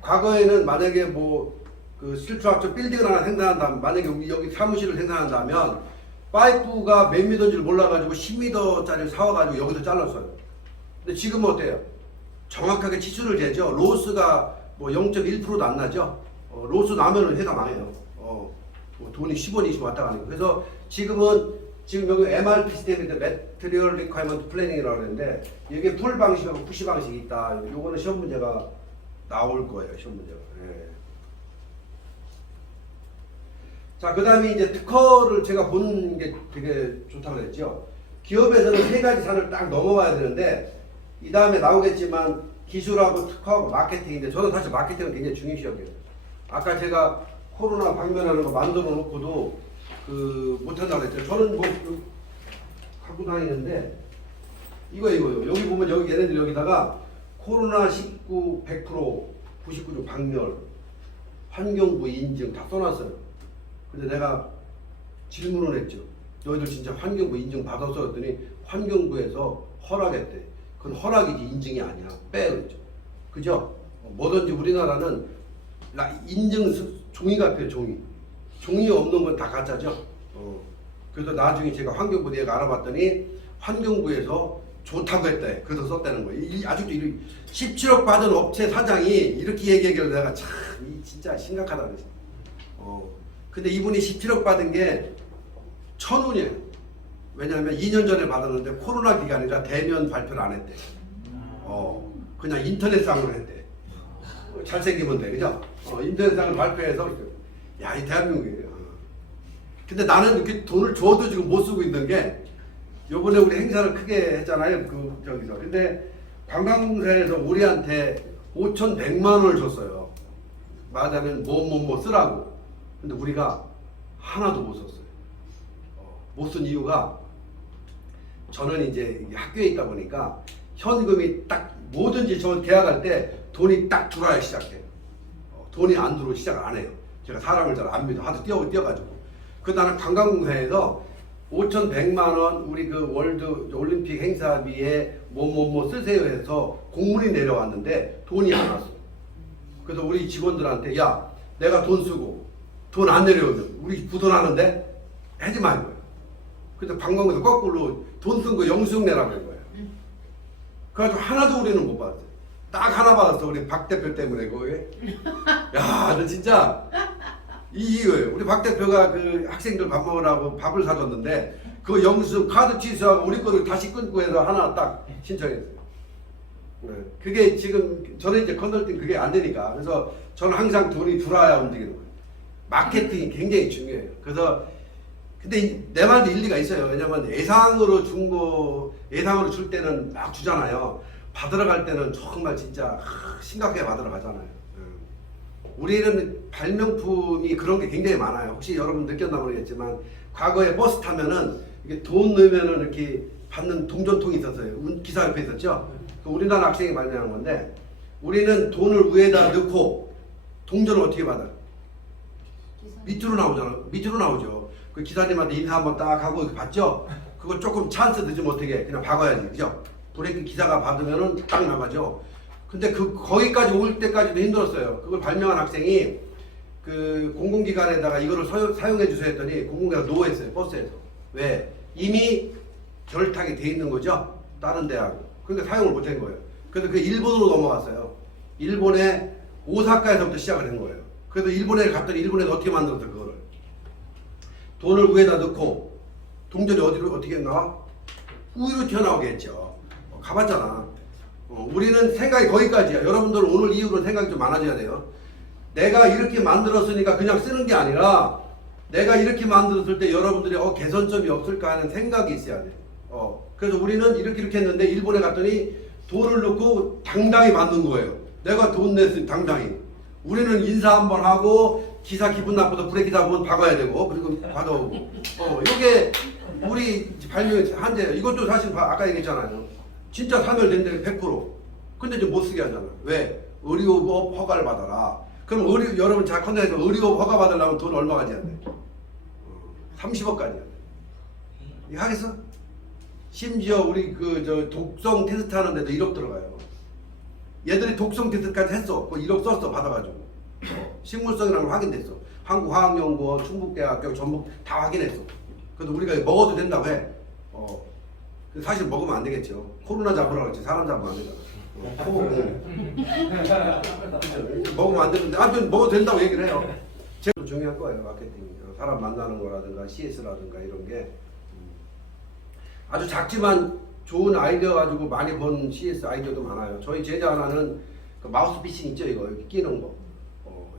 과거에는 만약에 그 실투학적 빌딩을 하나 생산한다면, 만약에 여기 사무실을 생산한다면 파이프가 몇 미터인지를 몰라가지고 10미터짜리를 사와가지고 여기서 잘랐어요. 근데 지금은 어때요? 정확하게 치수를 재죠. 로스가 0.1%도 안 나죠. 로스 나면은 회사 망해요. 돈이 10원, 20원 왔다 가는 거. 그래서 지금 여기 MRP 시스템인데 매트리얼 리퀘어먼트 플래닝이라고 하는데, 이게 풀 방식하고 푸시 방식이 있다. 요거는 시험 문제가 나올 거예요. 시험 문제가. 예. 자, 그 다음에 이제 특허를 제가 본 게 되게 좋다고 그랬죠. 기업에서는 세 가지 산을 딱 넘어가야 되는데, 이 다음에 나오겠지만 기술하고 특허하고 마케팅인데, 저는 사실 마케팅은 굉장히 중요시하게요. 아까 제가 코로나 방면하는 거 만들어 놓고도 못한다고 그랬죠. 저는 갖고 다니는데 이거요. 여기 보면 얘네들 여기다가 코로나19 100% 99종 박멸, 환경부 인증 다 써놨어요. 근데 내가 질문을 했죠. 너희들 진짜 환경부 인증 받았어? 했더니 환경부에서 허락했대. 그건 허락이지 인증이 아니야. 빼 그랬죠. 그죠? 뭐든지 우리나라는 인증 종이가 필요해. 종이 없는 건 다 가짜죠. 그래서 나중에 제가 환경부 얘가 알아봤더니 환경부에서 좋다고 했대. 그래서 썼다는 거예요. 아직도 17억 받은 업체 사장이 이렇게 얘기하길래 내가 참 진짜 심각하다 그랬어. 근데 이분이 17억 받은 게 천운이에요. 왜냐하면 2년 전에 받았는데 코로나 기간이라 대면 발표를 안 했대. 그냥 인터넷상으로 했대. 잘생기면 돼, 그죠? 인터넷상을 발표해서, 야, 이 대한민국이에요. 근데 나는 이렇게 돈을 줘도 지금 못 쓰고 있는 게, 요번에 우리 행사를 크게 했잖아요. 저기서. 근데 관광공사에서 우리한테 5,100만 원을 줬어요. 말하자면 뭐 쓰라고. 근데 우리가 하나도 못 썼어요. 못 쓴 이유가 저는 이제 학교에 있다 보니까 현금이 딱 뭐든지 저 계약할 때 돈이 딱 들어와야 시작해요. 돈이 안 들어오면 시작을 안 해요. 제가 사람을 잘 안 믿어. 하도 뛰어가지고. 그 나는 관광공사에서 5,100만 원 우리 그 월드 올림픽 행사비에 뭐 쓰세요 해서 공문이 내려왔는데 돈이 안 왔어. 그래서 우리 직원들한테 야 내가 돈 쓰고 돈 안 내려오면 우리 부도나는데 하지 말고요. 그래서 관광공사 거꾸로 돈 쓴 거 영수증 내라고 한 거예요. 그래가지고 하나도 우리는 못 받았어요. 딱 하나 받았어. 우리 박 대표 때문에 그거에. 야, 너 진짜 이거예요. 우리 박 대표가 그 학생들 밥 먹으라고 밥을 사줬는데 그 영수증 카드 취소하고 우리 거를 다시 끊고 해서 하나 딱 신청했어요. 네. 그게 지금 저는 이제 컨설팅 그게 안 되니까 그래서 저는 항상 돈이 들어와야 움직이는 거예요. 마케팅이 굉장히 중요해요. 그래서 근데 내 말도 일리가 있어요. 왜냐면 예상으로 줄 때는 막 주잖아요. 받으러 갈 때는 정말 진짜 심각하게 받으러 가잖아요. 우리는 발명품이 그런 게 굉장히 많아요. 혹시 여러분 느꼈나 모르겠지만 과거에 버스 타면은 이게 돈 넣으면은 이렇게 받는 동전통이 있었어요. 기사 옆에 있었죠. 우리나라 학생이 발명한 건데 우리는 돈을 위에다 넣고 동전을 어떻게 받아요? 밑으로 나오잖아. 밑으로 나오죠. 그 기사님한테 인사 한번 딱 하고 받죠. 그거 조금 찬스 늦으면 어떻게 해? 그냥 박아야지, 그죠? 브레이크 기사가 받으면은 딱 나가죠. 근데 거기까지 올 때까지도 힘들었어요. 그걸 발명한 학생이 그 공공기관에다가 이거를 사용해 주세요 했더니 공공기관 노했어요. 버스에서. 왜? 이미 결탁이 돼 있는 거죠. 다른 데하고. 그러니까 사용을 못 한 거예요. 그래서 그 일본으로 넘어갔어요. 일본의 오사카에서부터 시작을 한 거예요. 그래서 일본에 갔더니 일본에서 어떻게 만들었어 그거를. 돈을 위에다 넣고 동전이 어떻게 나와? 우위로 튀어나오게 했죠. 가봤잖아. 우리는 생각이 거기까지야. 여러분들 오늘 이후로 생각이 좀 많아져야 돼요. 내가 이렇게 만들었으니까 그냥 쓰는 게 아니라 내가 이렇게 만들었을 때 여러분들이 개선점이 없을까 하는 생각이 있어야 돼. 그래서 우리는 이렇게 했는데 일본에 갔더니 돈을 넣고 당당히 받는 거예요. 내가 돈 냈으니 당당히. 우리는 인사 한번 하고 기사 기분 나빠서 브레이크 잡으면 박아야 되고 그리고 받아오고. 이게 우리 발명의 한계예요. 이것도 사실 아까 얘기했잖아요. 진짜 사멸된대 100%. 근데 이제 못 쓰게 하잖아. 왜? 의료법 허가를 받아라. 그럼 여러분 자 컨텐츠에서 의료법 허가 받으려면 돈 얼마 가져야 돼? 30억까지야 돼. 이거 하겠어? 심지어 우리 독성 테스트 하는데도 1억 들어가요. 얘들이 독성 테스트까지 했어. 그 1억 썼어 받아가지고. 식물성이라는 걸 확인됐어. 한국화학연구원, 충북대학교, 전북 다 확인했어. 그래서 우리가 먹어도 된다고 해. 사실 먹으면 안 되겠죠. 코로나 잡으라고 했지 사람 잡으면 안 되잖아. 먹으면 안 되는데 아무튼 먹어도 된다고 얘기를 해요. 제일 중요한 거예요. 마케팅이. 사람 만나는 거라든가 CS라든가 이런 게 아주 작지만 좋은 아이디어 가지고 많이 번 CS 아이디어도 많아요. 저희 제자 하나는 그 마우스 피싱 있죠. 이거 여기 끼는 거.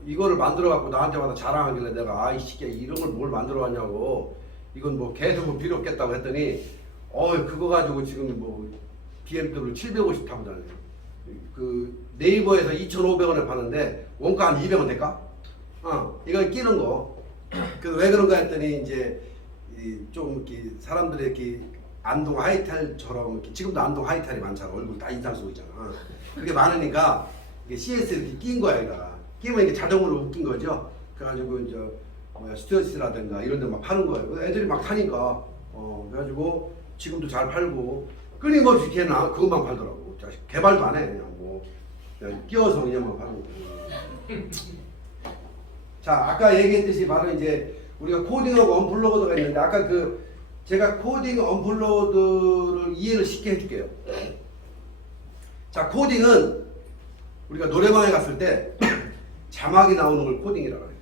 이거를 만들어 갖고 나한테 와서 자랑하길래 내가 아이씨 이런 걸 뭘 만들어 왔냐고. 이건 뭐 계속 필요 없겠다고 했더니 그거 가지고 지금 뭐 BMW 750 타고 다녀요. 그 네이버에서 2,500원에 파는데 원가 한 200원 될까? 이거 끼는 거. 그래서 왜 그런가 했더니 이제 좀 이렇게 사람들이 이렇게 안동 하이탈처럼 이렇게 지금도 안동 하이탈이 많잖아. 얼굴 다 인상 쓰고 있잖아. 그게 많으니까 이게 CS 이렇게 낀 거야, 얘가. 끼면 이게 자동으로 웃긴 거죠. 그래가지고 이제 스튜어디스라든가 이런 데 막 파는 거예요. 애들이 막 타니까 그래가지고 지금도 잘 팔고 끊임없이 걔는 그것만 팔더라고. 개발도 안 해. 그냥 끼워서 그냥만 파는 거. 자, 아까 얘기했듯이 바로 이제 우리가 코딩하고 언플로드가 있는데 아까 제가 코딩 언플로드를 이해를 쉽게 해줄게요. 자, 코딩은 우리가 노래방에 갔을 때 자막이 나오는 걸 코딩이라고 해요.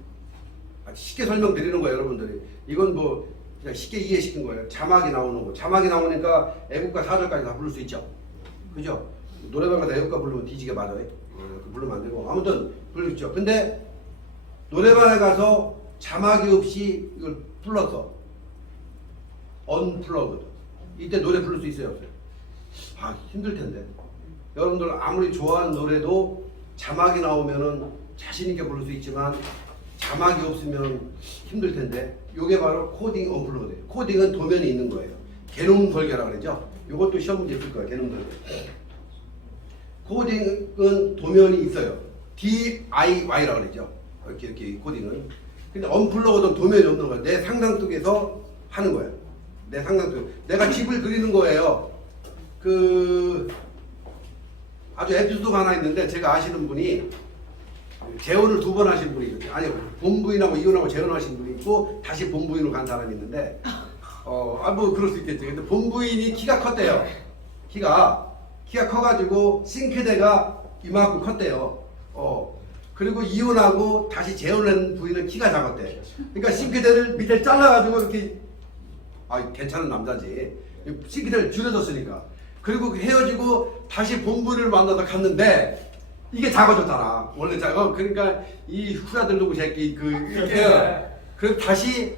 쉽게 설명드리는 거예요, 여러분들이. 이건 뭐 그냥 쉽게 이해시킨 거예요. 자막이 나오는 거. 자막이 나오니까 애국가 4절까지 다 부를 수 있죠. 그죠? 노래방 가서 애국가 부르면 뒤지게 맞아요. 부르면 안 되고. 아무튼 부를 수 있죠. 근데 노래방에 가서 자막이 없이 이걸 불렀어. 언플러그드. 이때 노래 부를 수 있어요, 없어요? 힘들 텐데. 여러분들 아무리 좋아하는 노래도 자막이 나오면은 자신 있게 부를 수 있지만 자막이 없으면 힘들 텐데 요게 바로 코딩 언플러그예요. 코딩은 도면이 있는 거예요. 개념 설계라고 그러죠. 요것도 시험 문제 쓸 거예요. 개념 설계. 코딩은 도면이 있어요. DIY라고 그러죠. 이렇게 코딩은. 근데 언플러그는 도면이 없는 거야. 내 상상 속에서 하는 거야. 내 상상 속에. 내가 집을 그리는 거예요. 아주 에피소드가 하나 있는데 제가 아시는 분이 재혼을 2번 하신 분이 있어요. 아니 본부인하고 이혼하고 재혼하신 분이 있고 다시 본부인으로 간 사람이 있는데 뭐 그럴 수 있겠죠. 근데 본부인이 키가 컸대요. 키가 커가지고 싱크대가 이만큼 컸대요. 그리고 이혼하고 다시 재혼한 부인은 키가 작았대. 그러니까 싱크대를 밑에 잘라가지고 이렇게 괜찮은 남자지. 싱크대를 줄여줬으니까. 그리고 헤어지고 다시 본부인을 만나서 갔는데 이게 작아졌잖아. 원래 작아. 그러니까 이 후라들 놈의 새끼 그래서 다시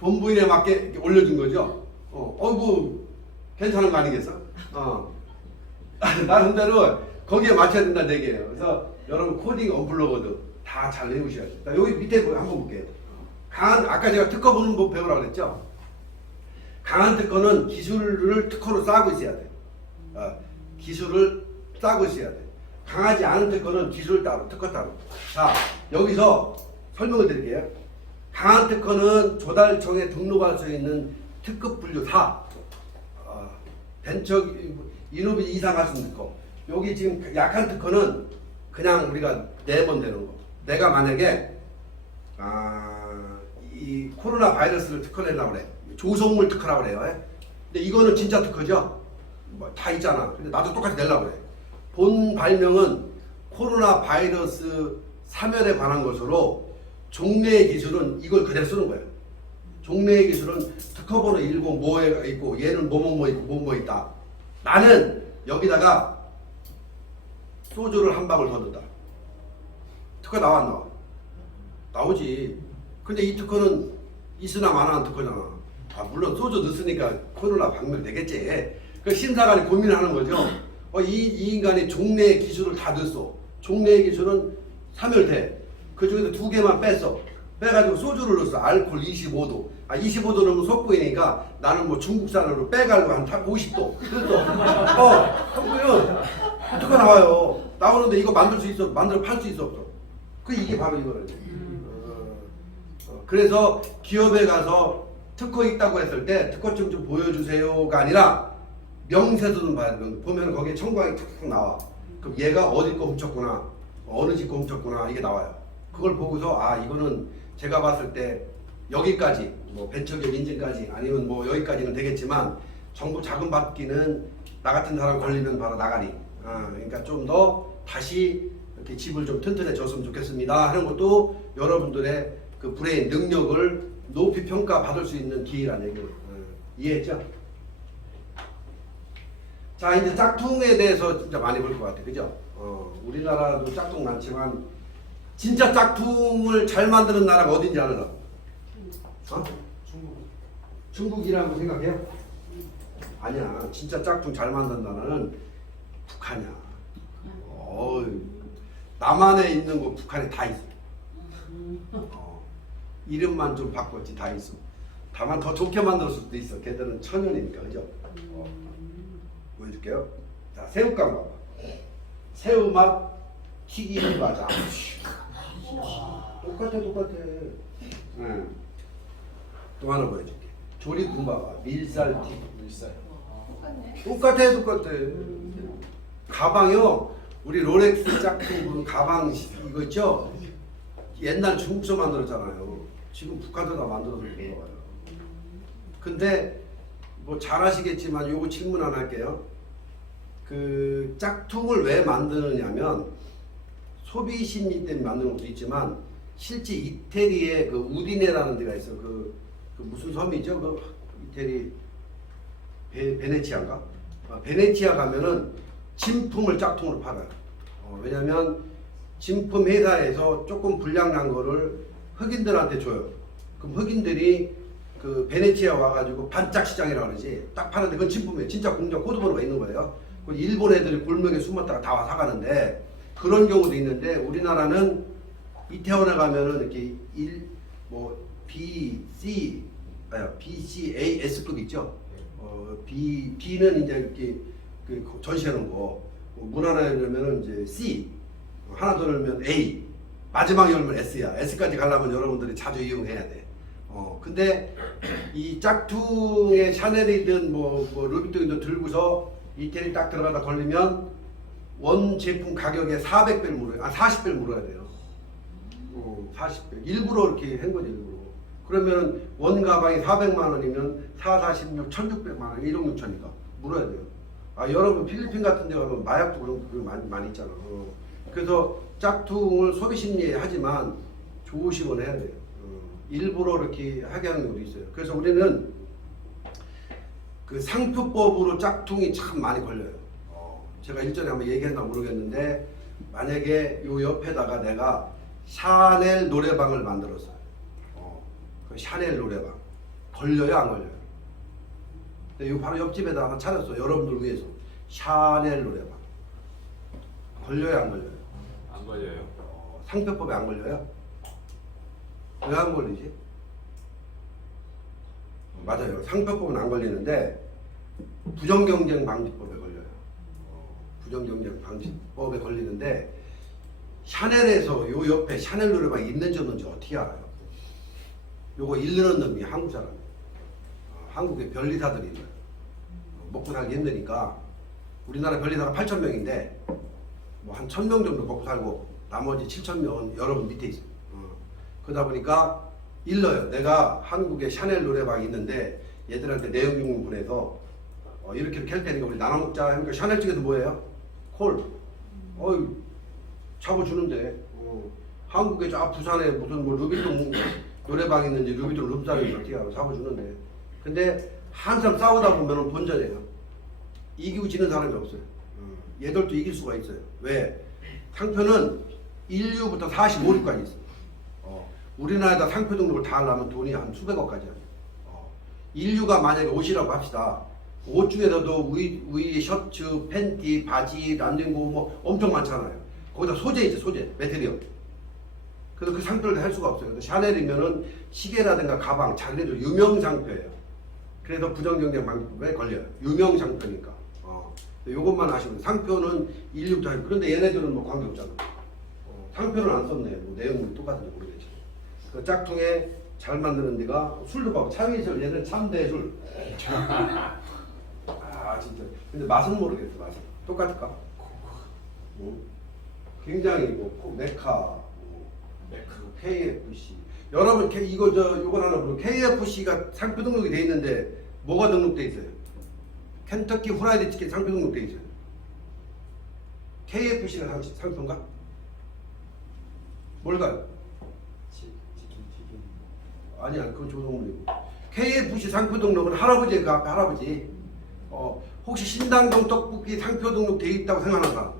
본부인에 맞게 이렇게 올려준 거죠. 어이구 괜찮은 거 아니겠어? 나름대로 거기에 맞춰야 된다는 얘기예요. 그래서 여러분 코딩 언플러그도 다 잘 외우셔야 돼요. 여기 밑에 한번 볼게요. 아까 제가 특허 보는 법 배우라고 그랬죠? 강한 특허는 기술을 특허로 쌓고 있어야 돼요. 기술을 쌓고 있어야 돼요. 강하지 않은 특허는 기술 따로, 특허 따로. 자, 여기서 설명을 드릴게요. 강한 특허는 조달청에 등록할 수 있는 특급 분류 4. 벤처 이노비 이상 할 수 있는 특허. 여기 지금 약한 특허는 그냥 우리가 내보내는 거. 내가 만약에 이 코로나 바이러스를 특허내려고 그래. 조성물 특허라고 그래요. 근데 이거는 진짜 특허죠. 다 있잖아. 근데 나도 똑같이 내려고 그래. 본 발명은 코로나 바이러스 사멸에 관한 것으로 종래의 기술은 이걸 그대로 쓰는 거예요. 종래의 기술은 특허번호 10 뭐에 있고 얘는 뭐뭐 있고 뭐뭐 있다. 나는 여기다가 소주를 한 방울 더 넣었다. 특허 나와 안 나와? 나오지. 근데 이 특허는 있으나 마나한 특허잖아. 물론 소주 넣었으니까 코로나 박멸 되겠지. 그 심사관이 고민을 하는 거죠. 이 인간이 종래의 기술을 다 넣었어. 종래의 기술은 사멸돼. 그 중에서 2개만 뺐어. 빼가지고 소주를 넣었어. 알코올 25도. 25도 넣으면 속보이니까 나는 뭐 중국산으로 빼가지고 한 50도. 그래서 그러면 특허 나와요. 나오는데 이거 만들 수 있어? 만들어 팔 수 있어? 없어? 이게 바로 이거예요. 그래서 기업에 가서 특허 있다고 했을 때 특허증 좀 보여주세요가 아니라 명세서 좀 봐야 돼. 보면 거기에 청구하기 탁탁 나와. 그럼 얘가 어디 거 훔쳤구나, 어느 집 거 훔쳤구나 이게 나와요. 그걸 보고서 이거는 제가 봤을 때 여기까지 뭐 벤처기업 인증까지 아니면 뭐 여기까지는 되겠지만 정부 자금 받기는 나 같은 사람 걸리면 바로 나가리. 그러니까 좀 더 다시 이렇게 집을 좀 튼튼해졌으면 좋겠습니다 하는 것도 여러분들의 그 브레인 능력을 높이 평가받을 수 있는 기회라는 얘기를 이해했죠? 자, 이제 짝퉁에 대해서 진짜 많이 볼 것 같아요. 그죠? 우리나라도 짝퉁 많지만 진짜 짝퉁을 잘 만드는 나라가 어딘지 알아? 중국이라고 생각해요? 아니야. 진짜 짝퉁 잘 만드는 나라는 북한이야. 남한에 있는 거 북한에 다 있어. 이름만 좀 바꿨지 다 있어. 다만 더 좋게 만들 수도 있어. 걔들은 천연이니까. 그죠? 보여줄게요. 자, 새우깡 봐봐. 새우맛 튀김 과자. 똑같아. 또 하나 보여줄게. 조리국 봐봐. 밀살튀김. 똑같아. 가방이요. 우리 롤렉스 짝퉁 가방 이거 있죠? 옛날 중국서 만들었잖아요. 지금 북한도 다 만들어서 있는 거예요. 근데 뭐 잘 아시겠지만 요거 질문 하나 할게요. 그 짝퉁을 왜 만드느냐면 소비 심리 때문에 만드는 것도 있지만 실제 이태리에 그 우디네라는 데가 있어. 그 무슨 섬이죠? 그 이태리 베네치아인가? 베네치아 가면은 진품을 짝퉁으로 팔아요. 왜냐면 진품 회사에서 조금 불량 난 거를 흑인들한테 줘요. 그럼 흑인들이 그 베네치아 와가지고 반짝 시장이라고 그러지. 딱 파는데 그건 진품이에요. 진짜 공장 코드번호가 있는 거예요. 그 일본 애들이 골목에 숨었다가 다 와 사가는데 그런 경우도 있는데 우리나라는 이태원에 가면은 이렇게 B, C, A, S급 있죠. B는 이제 이렇게 그 전시하는 거. 문 하나 열면은 이제 C, 하나 더 열면 A, 마지막 열면 S야. S까지 가려면 여러분들이 자주 이용해야 돼. 근데 이 짝퉁의 샤넬이든 뭐 루비통이든 들고서 이태리 딱 들어가다 걸리면 원 제품 가격에 400배를 물어요. 40배를 물어야 돼요. 40배. 일부러 이렇게 한 거지, 일부러. 그러면 원 가방이 400만 원이면 4, 46, 1600만 원, 1억 6천이니까 물어야 돼요. 여러분 필리핀 같은 데 가면 마약도 그런 거 많이 있잖아. 그래서 짝퉁을 소비 심리에 하지만 조심을 해야 돼요. 일부러 이렇게 하게 하는 경우도 있어요. 그래서 우리는 그 상표법으로 짝퉁이 참 많이 걸려요. 제가 일전에 한번 얘기했나 모르겠는데 만약에 요 옆에다가 내가 샤넬 노래방을 만들었어요. 그 샤넬 노래방 걸려요, 안 걸려요? 근데 요 바로 옆집에다 하나 차렸어. 여러분들 위해서 샤넬 노래방 걸려요, 안 걸려요? 안 걸려요. 상표법에 안 걸려요? 왜 안 걸리지? 맞아요. 상표법은 안 걸리는데 부정경쟁 방지법에 걸려요. 부정경쟁 방지법에 걸리는데 샤넬에서 요 옆에 샤넬 노래방이 있는지 없는지 어떻게 알아요? 요거 일르는 놈이 한국 사람이에요. 한국에 변리사들이 있어요. 먹고 살기 힘드니까 우리나라 변리사가 8,000명인데 뭐 한 1,000명 정도 먹고 살고 나머지 7,000명은 여러분 밑에 있어요. 그러다 보니까 일러요. 내가 한국에 샤넬 노래방이 있는데 얘들한테 내용 증명 보내서 이렇게 할 테니까 우리 나눠 먹자 하니까 샤넬 쪽에서 뭐예요? 콜. 잡아주는데 한국에 저 부산에 무슨 뭐 루비통 노래방 있는지 루비통 룸사를 어떻게 하고 잡아주는데 근데 한참 싸우다 보면은 본전이에요. 이기고 지는 사람이 없어요. 얘들도 이길 수가 있어요. 왜? 상표는 1류부터 45류까지 있어요. 우리나라에다 상표 등록을 다 하려면 돈이 한 수백억까지 해요. 인류가 만약에 옷이라고 합시다. 옷 중에서도 위 셔츠, 팬티, 바지, 란닝고 뭐 엄청 많잖아요. 거기다 소재 있죠, 소재, 매테리얼. 그래서 그 상표를 다 할 수가 없어요. 그래서 샤넬이면은 시계라든가 가방, 자기네들 유명 상표예요. 그래서 부정경쟁 방지법에 걸려요. 유명 상표니까. 요것만 아시면 상표는 인류부터 하고 그런데 얘네들은 뭐 관계없잖아. 상표는 안 썼네. 뭐 내용물이 똑같은지 모르겠지. 그 짝퉁에 잘 만드는 데가 술도 봐. 참이슬 얘는 참대술. 진짜. 근데 맛은 모르겠어. 맛은 똑같을까? 굉장히 뭐 메카, KFC. 여러분 이거 하나 보면 KFC가 상표 등록이 돼 있는데 뭐가 등록돼 있어요? 켄터키 후라이드 치킨 상표 등록돼 있어요. KFC가 상표인가? 뭘까요? 아니야, 그건 조동물이고. KFC 상표 등록은 할아버지의 그 앞에 할아버지. 혹시 신당동 떡볶이 상표 등록 돼 있다고 생각하는 사람?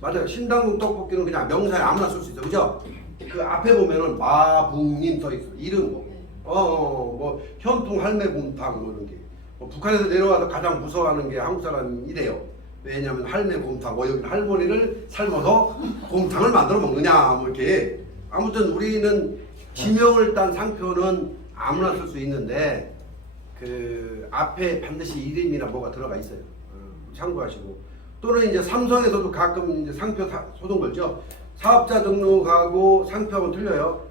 맞아요. 신당동 떡볶이는 그냥 명사에 아무나 쓸 수 있어, 그죠? 그 앞에 보면은 마붕님 써 있어. 이름 뭐 현통 할매곰탕 뭐 이런 게. 북한에서 내려와서 가장 무서워하는 게 한국 사람이 이래요. 왜냐하면 할매곰탕, 여기 할머니를 삶아서 곰탕을 만들어 먹느냐, 뭐 이렇게. 아무튼 우리는 지명을 딴 상표는 아무나 쓸 수 있는데 그 앞에 반드시 이름이나 뭐가 들어가 있어요. 참고하시고. 또는 이제 삼성에서도 가끔 이제 상표 소송 걸죠. 사업자 등록하고 상표하고 틀려요.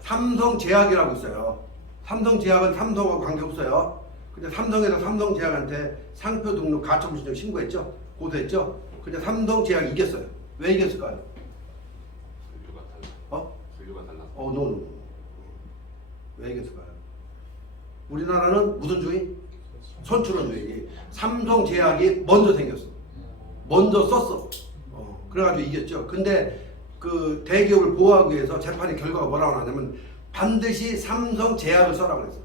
삼성제약이라고 있어요. 삼성제약은 삼성하고 관계없어요. 근데 삼성에서 삼성제약한테 상표 등록 가처분 신청 신고했죠. 고소했죠. 근데 삼성제약이 이겼어요. 왜 이겼을까요? 분류가 달라서. 노. 왜 이겼을까요? 우리나라는 무슨 주의? 선출원주의. 삼성제약이 먼저 생겼어. 먼저 썼어. 그래가지고 이겼죠. 근데 그 대기업을 보호하기 위해서 재판의 결과가 뭐라고 나냐면 반드시 삼성제약을 써라고 그랬어.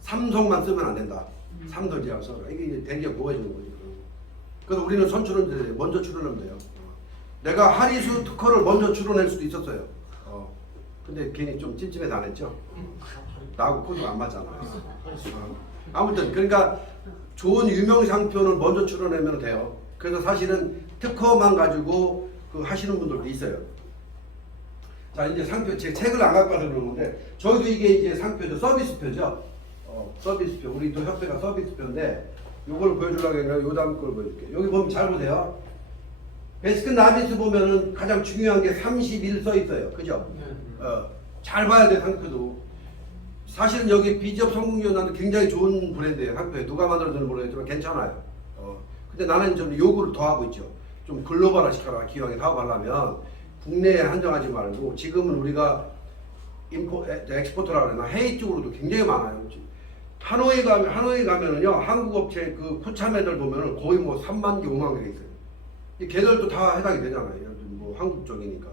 삼성만 쓰면 안 된다. 삼성제약을 써라. 이게 이제 대기업 보호해주는 거지. 그래서 우리는 선출원들이 먼저 출원하면 돼요. 내가 하리수 특허를 먼저 출원할 수도 있었어요. 근데 괜히 좀 찜찜해서 안 했죠. 나하고 코드가 안 맞잖아. 아무튼 그러니까 좋은 유명 상표는 먼저 출원하면 돼요. 그래서 사실은 특허만 가지고 그 하시는 분들도 있어요. 자 이제 상표 제 책을 안 갖고 와서 그런 건데 저희도 이게 이제 상표죠. 서비스표죠. 서비스표. 우리 또 협회가 서비스표인데 요걸 보여주려고 했는데 요 다음 걸 보여줄게요. 여기 보면 잘 보세요. 베스킨 라빈스 보면은 가장 중요한 게 31 써 있어요. 그죠? 잘 봐야 돼 상표도. 사실은 여기 비지업 성공연합은 굉장히 좋은 브랜드예요. 상표에 누가 만들어주는 모르겠지만 괜찮아요. 근데 나는 좀 요구를 더 하고 있죠. 좀 글로벌화 시켜라. 기왕에 사업하려면 국내에 한정하지 말고 지금은 우리가 엑스포트라고 그러나 해외 쪽으로도 굉장히 많아요. 하노이 가면은요 한국 업체 그 포차매들 보면은 거의 뭐 3만 개, 5만 개가 있어요. 이 걔들도 다 해당이 되잖아요. 뭐 한국 쪽이니까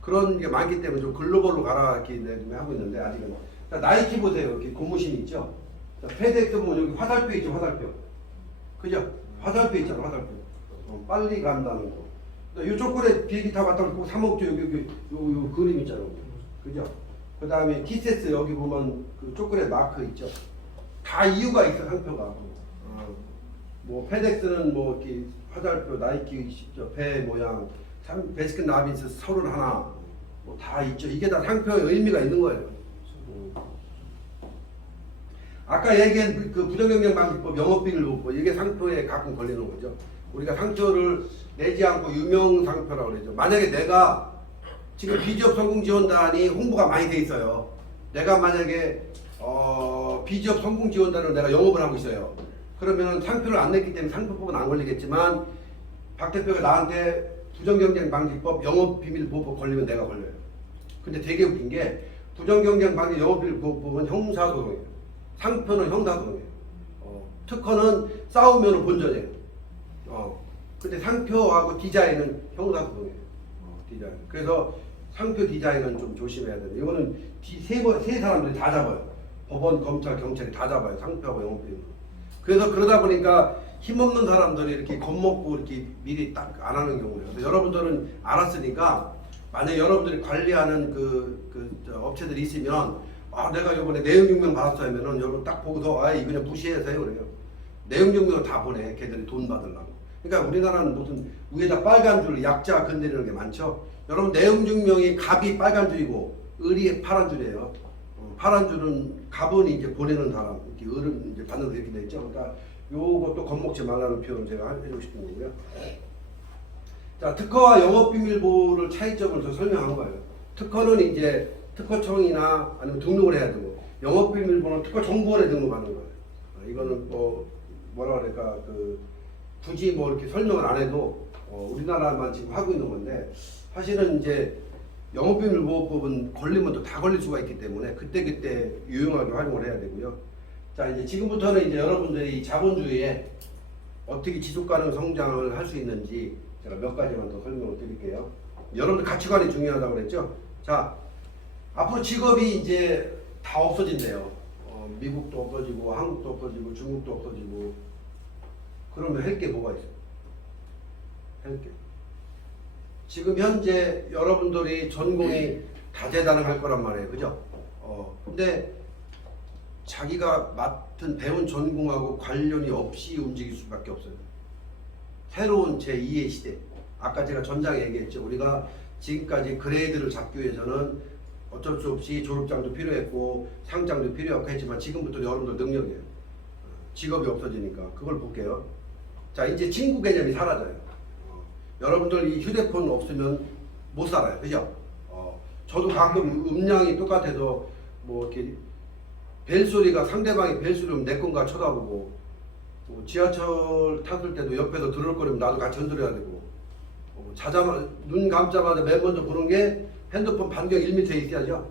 그런 게 많기 때문에 좀 글로벌로 가라 이렇게 하고 있는데 아직은. 자, 나이키 보세요. 이렇게 고무신 있죠. 자, 페덱스 보면 여기 화살표 있죠, 화살표. 그죠? 화살표 있잖아, 화살표. 빨리 간다는 거. 이 초콜릿 비행기 타고 갔다 오고 사 먹죠. 여기 요 그림 있잖아요. 그죠? 그 다음에 키세스 여기 보면 그 초콜릿 마크 있죠. 다 이유가 있어 상표가. 뭐 페덱스는 뭐 이렇게 화살표, 나이키 배 모양, 베스킨 라빈스 31, 뭐 다 있죠. 이게 다 상표의 의미가 있는 거예요. 아까 얘기한 그 부정경쟁 방지법, 영업비밀보호법 이게 상표에 가끔 걸리는 거죠. 우리가 상표를 내지 않고 유명 상표라고 그러죠. 만약에 내가 지금 비지업 성공지원단이 홍보가 많이 돼 있어요. 내가 만약에 비지업 성공지원단을 내가 영업을 하고 있어요. 그러면 상표를 안 냈기 때문에 상표법은 안 걸리겠지만 박 대표가 나한테 부정경쟁 방지법, 영업비밀보호법 걸리면 내가 걸려요. 근데 되게 웃긴 게 부정경쟁 방지 영업비밀보호법은 형사소송이에요. 상표는 형사소송이에요. 특허는 싸우면 본전이에요. 근데 상표하고 디자인은 형사소송이에요. 디자인. 그래서 상표 디자인은 좀 조심해야 돼요. 이거는 세 사람들이 다 잡아요. 법원, 검찰, 경찰이 다 잡아요. 상표하고 영업비밀. 그래서 그러다 보니까 힘없는 사람들이 이렇게 겁먹고 이렇게 미리 딱 안 하는 경우예요. 그래서 여러분들은 알았으니까 만약 여러분들이 관리하는 업체들이 있으면 내가 이번에 내용 증명 받았어 하면은 여러분 딱 보고서 이거 그냥 무시해서요 그래요. 내용 증명을 다 보내. 걔들이 돈 받으려고. 그러니까 우리나라는 무슨 위에다 빨간 줄 약자 건드리는 게 많죠. 여러분 내용 증명이 갑이 빨간 줄이고 을이 파란 줄이에요. 파란 줄은 갑은 이제 보내는 사람, 이렇게 을은 이제 받는 데 이렇게 돼 있죠. 그러니까 요것도 겁먹지 말라는 표현을 제가 해주고 싶은 거고요. 자, 특허와 영업비밀보호를 차이점을 저 설명한 거예요. 특허는 이제 특허청이나 아니면 등록을 해야 되고 영업비밀보호는 특허정보원에 등록하는 거예요. 이거는 뭐라 그럴까 굳이 뭐 이렇게 설명을 안 해도 우리나라만 지금 하고 있는 건데 사실은 이제 영업비밀보호법은 걸리면 또 다 걸릴 수가 있기 때문에 그때그때 유용하게 활용을 해야 되고요. 자 이제 지금부터는 이제 여러분들이 자본주의에 어떻게 지속가능 성장을 할 수 있는지 제가 몇 가지만 더 설명을 드릴게요. 여러분들 가치관이 중요하다고 그랬죠? 자 앞으로 직업이 이제 다 없어진대요. 미국도 없어지고 한국도 없어지고 중국도 없어지고 그러면 할 게 뭐가 있어요? 할 게. 지금 현재 여러분들이 전공이 다재다능할 거란 말이에요. 그죠? 근데 자기가 배운 전공하고 관련이 없이 움직일 수밖에 없어요. 새로운 제2의 시대. 아까 제가 전장에 얘기했죠. 우리가 지금까지 그레이드를 잡기 위해서는 어쩔 수 없이 졸업장도 필요했고 상장도 필요하고 했지만 지금부터 여러분들 능력이에요. 직업이 없어지니까 그걸 볼게요. 자 이제 친구 개념이 사라져요. 여러분들 이 휴대폰 없으면 못 살아요. 그죠? 저도 가끔 음량이 똑같아도 뭐 이렇게 벨소리가 상대방이 벨소리면 내 건가 쳐다보고 지하철 탔을 때도 옆에서 드르륵거리면 나도 같이 흔들어야 되고 눈 감자마자 맨 먼저 보는 게 핸드폰 반경 1m에 있어야죠.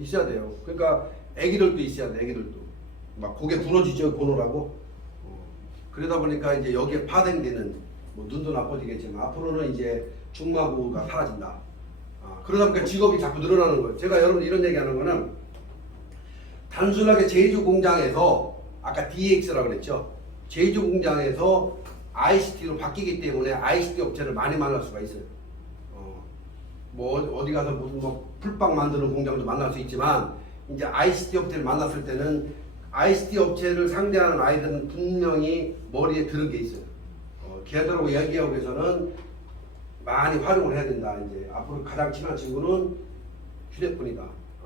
있어야 돼요. 그러니까 애기들도 있어야 돼. 애기들도 막 고개 부러지죠 보느라고. 그러다 보니까 이제 여기에 파생되는 눈도 나빠지겠지만 앞으로는 이제 중마고가 사라진다. 그러다 보니까 직업이 자꾸 늘어나는 거예요. 제가 여러분 이런 얘기하는 거는 단순하게 제조 공장에서 아까 DX라고 그랬죠. 제조 공장에서 ICT로 바뀌기 때문에 ICT 업체를 많이 만날 수가 있어요. 뭐 어디 가서 무슨 풀빵 만드는 공장도 만날 수 있지만 이제 ICT 업체를 만났을 때는 ICT 업체를 상대하는 아이들은 분명히 머리에 들은 게 있어요. 걔들하고 이야기하기 위해서는 많이 활용을 해야 된다. 이제 앞으로 가장 친한 친구는 휴대폰이다.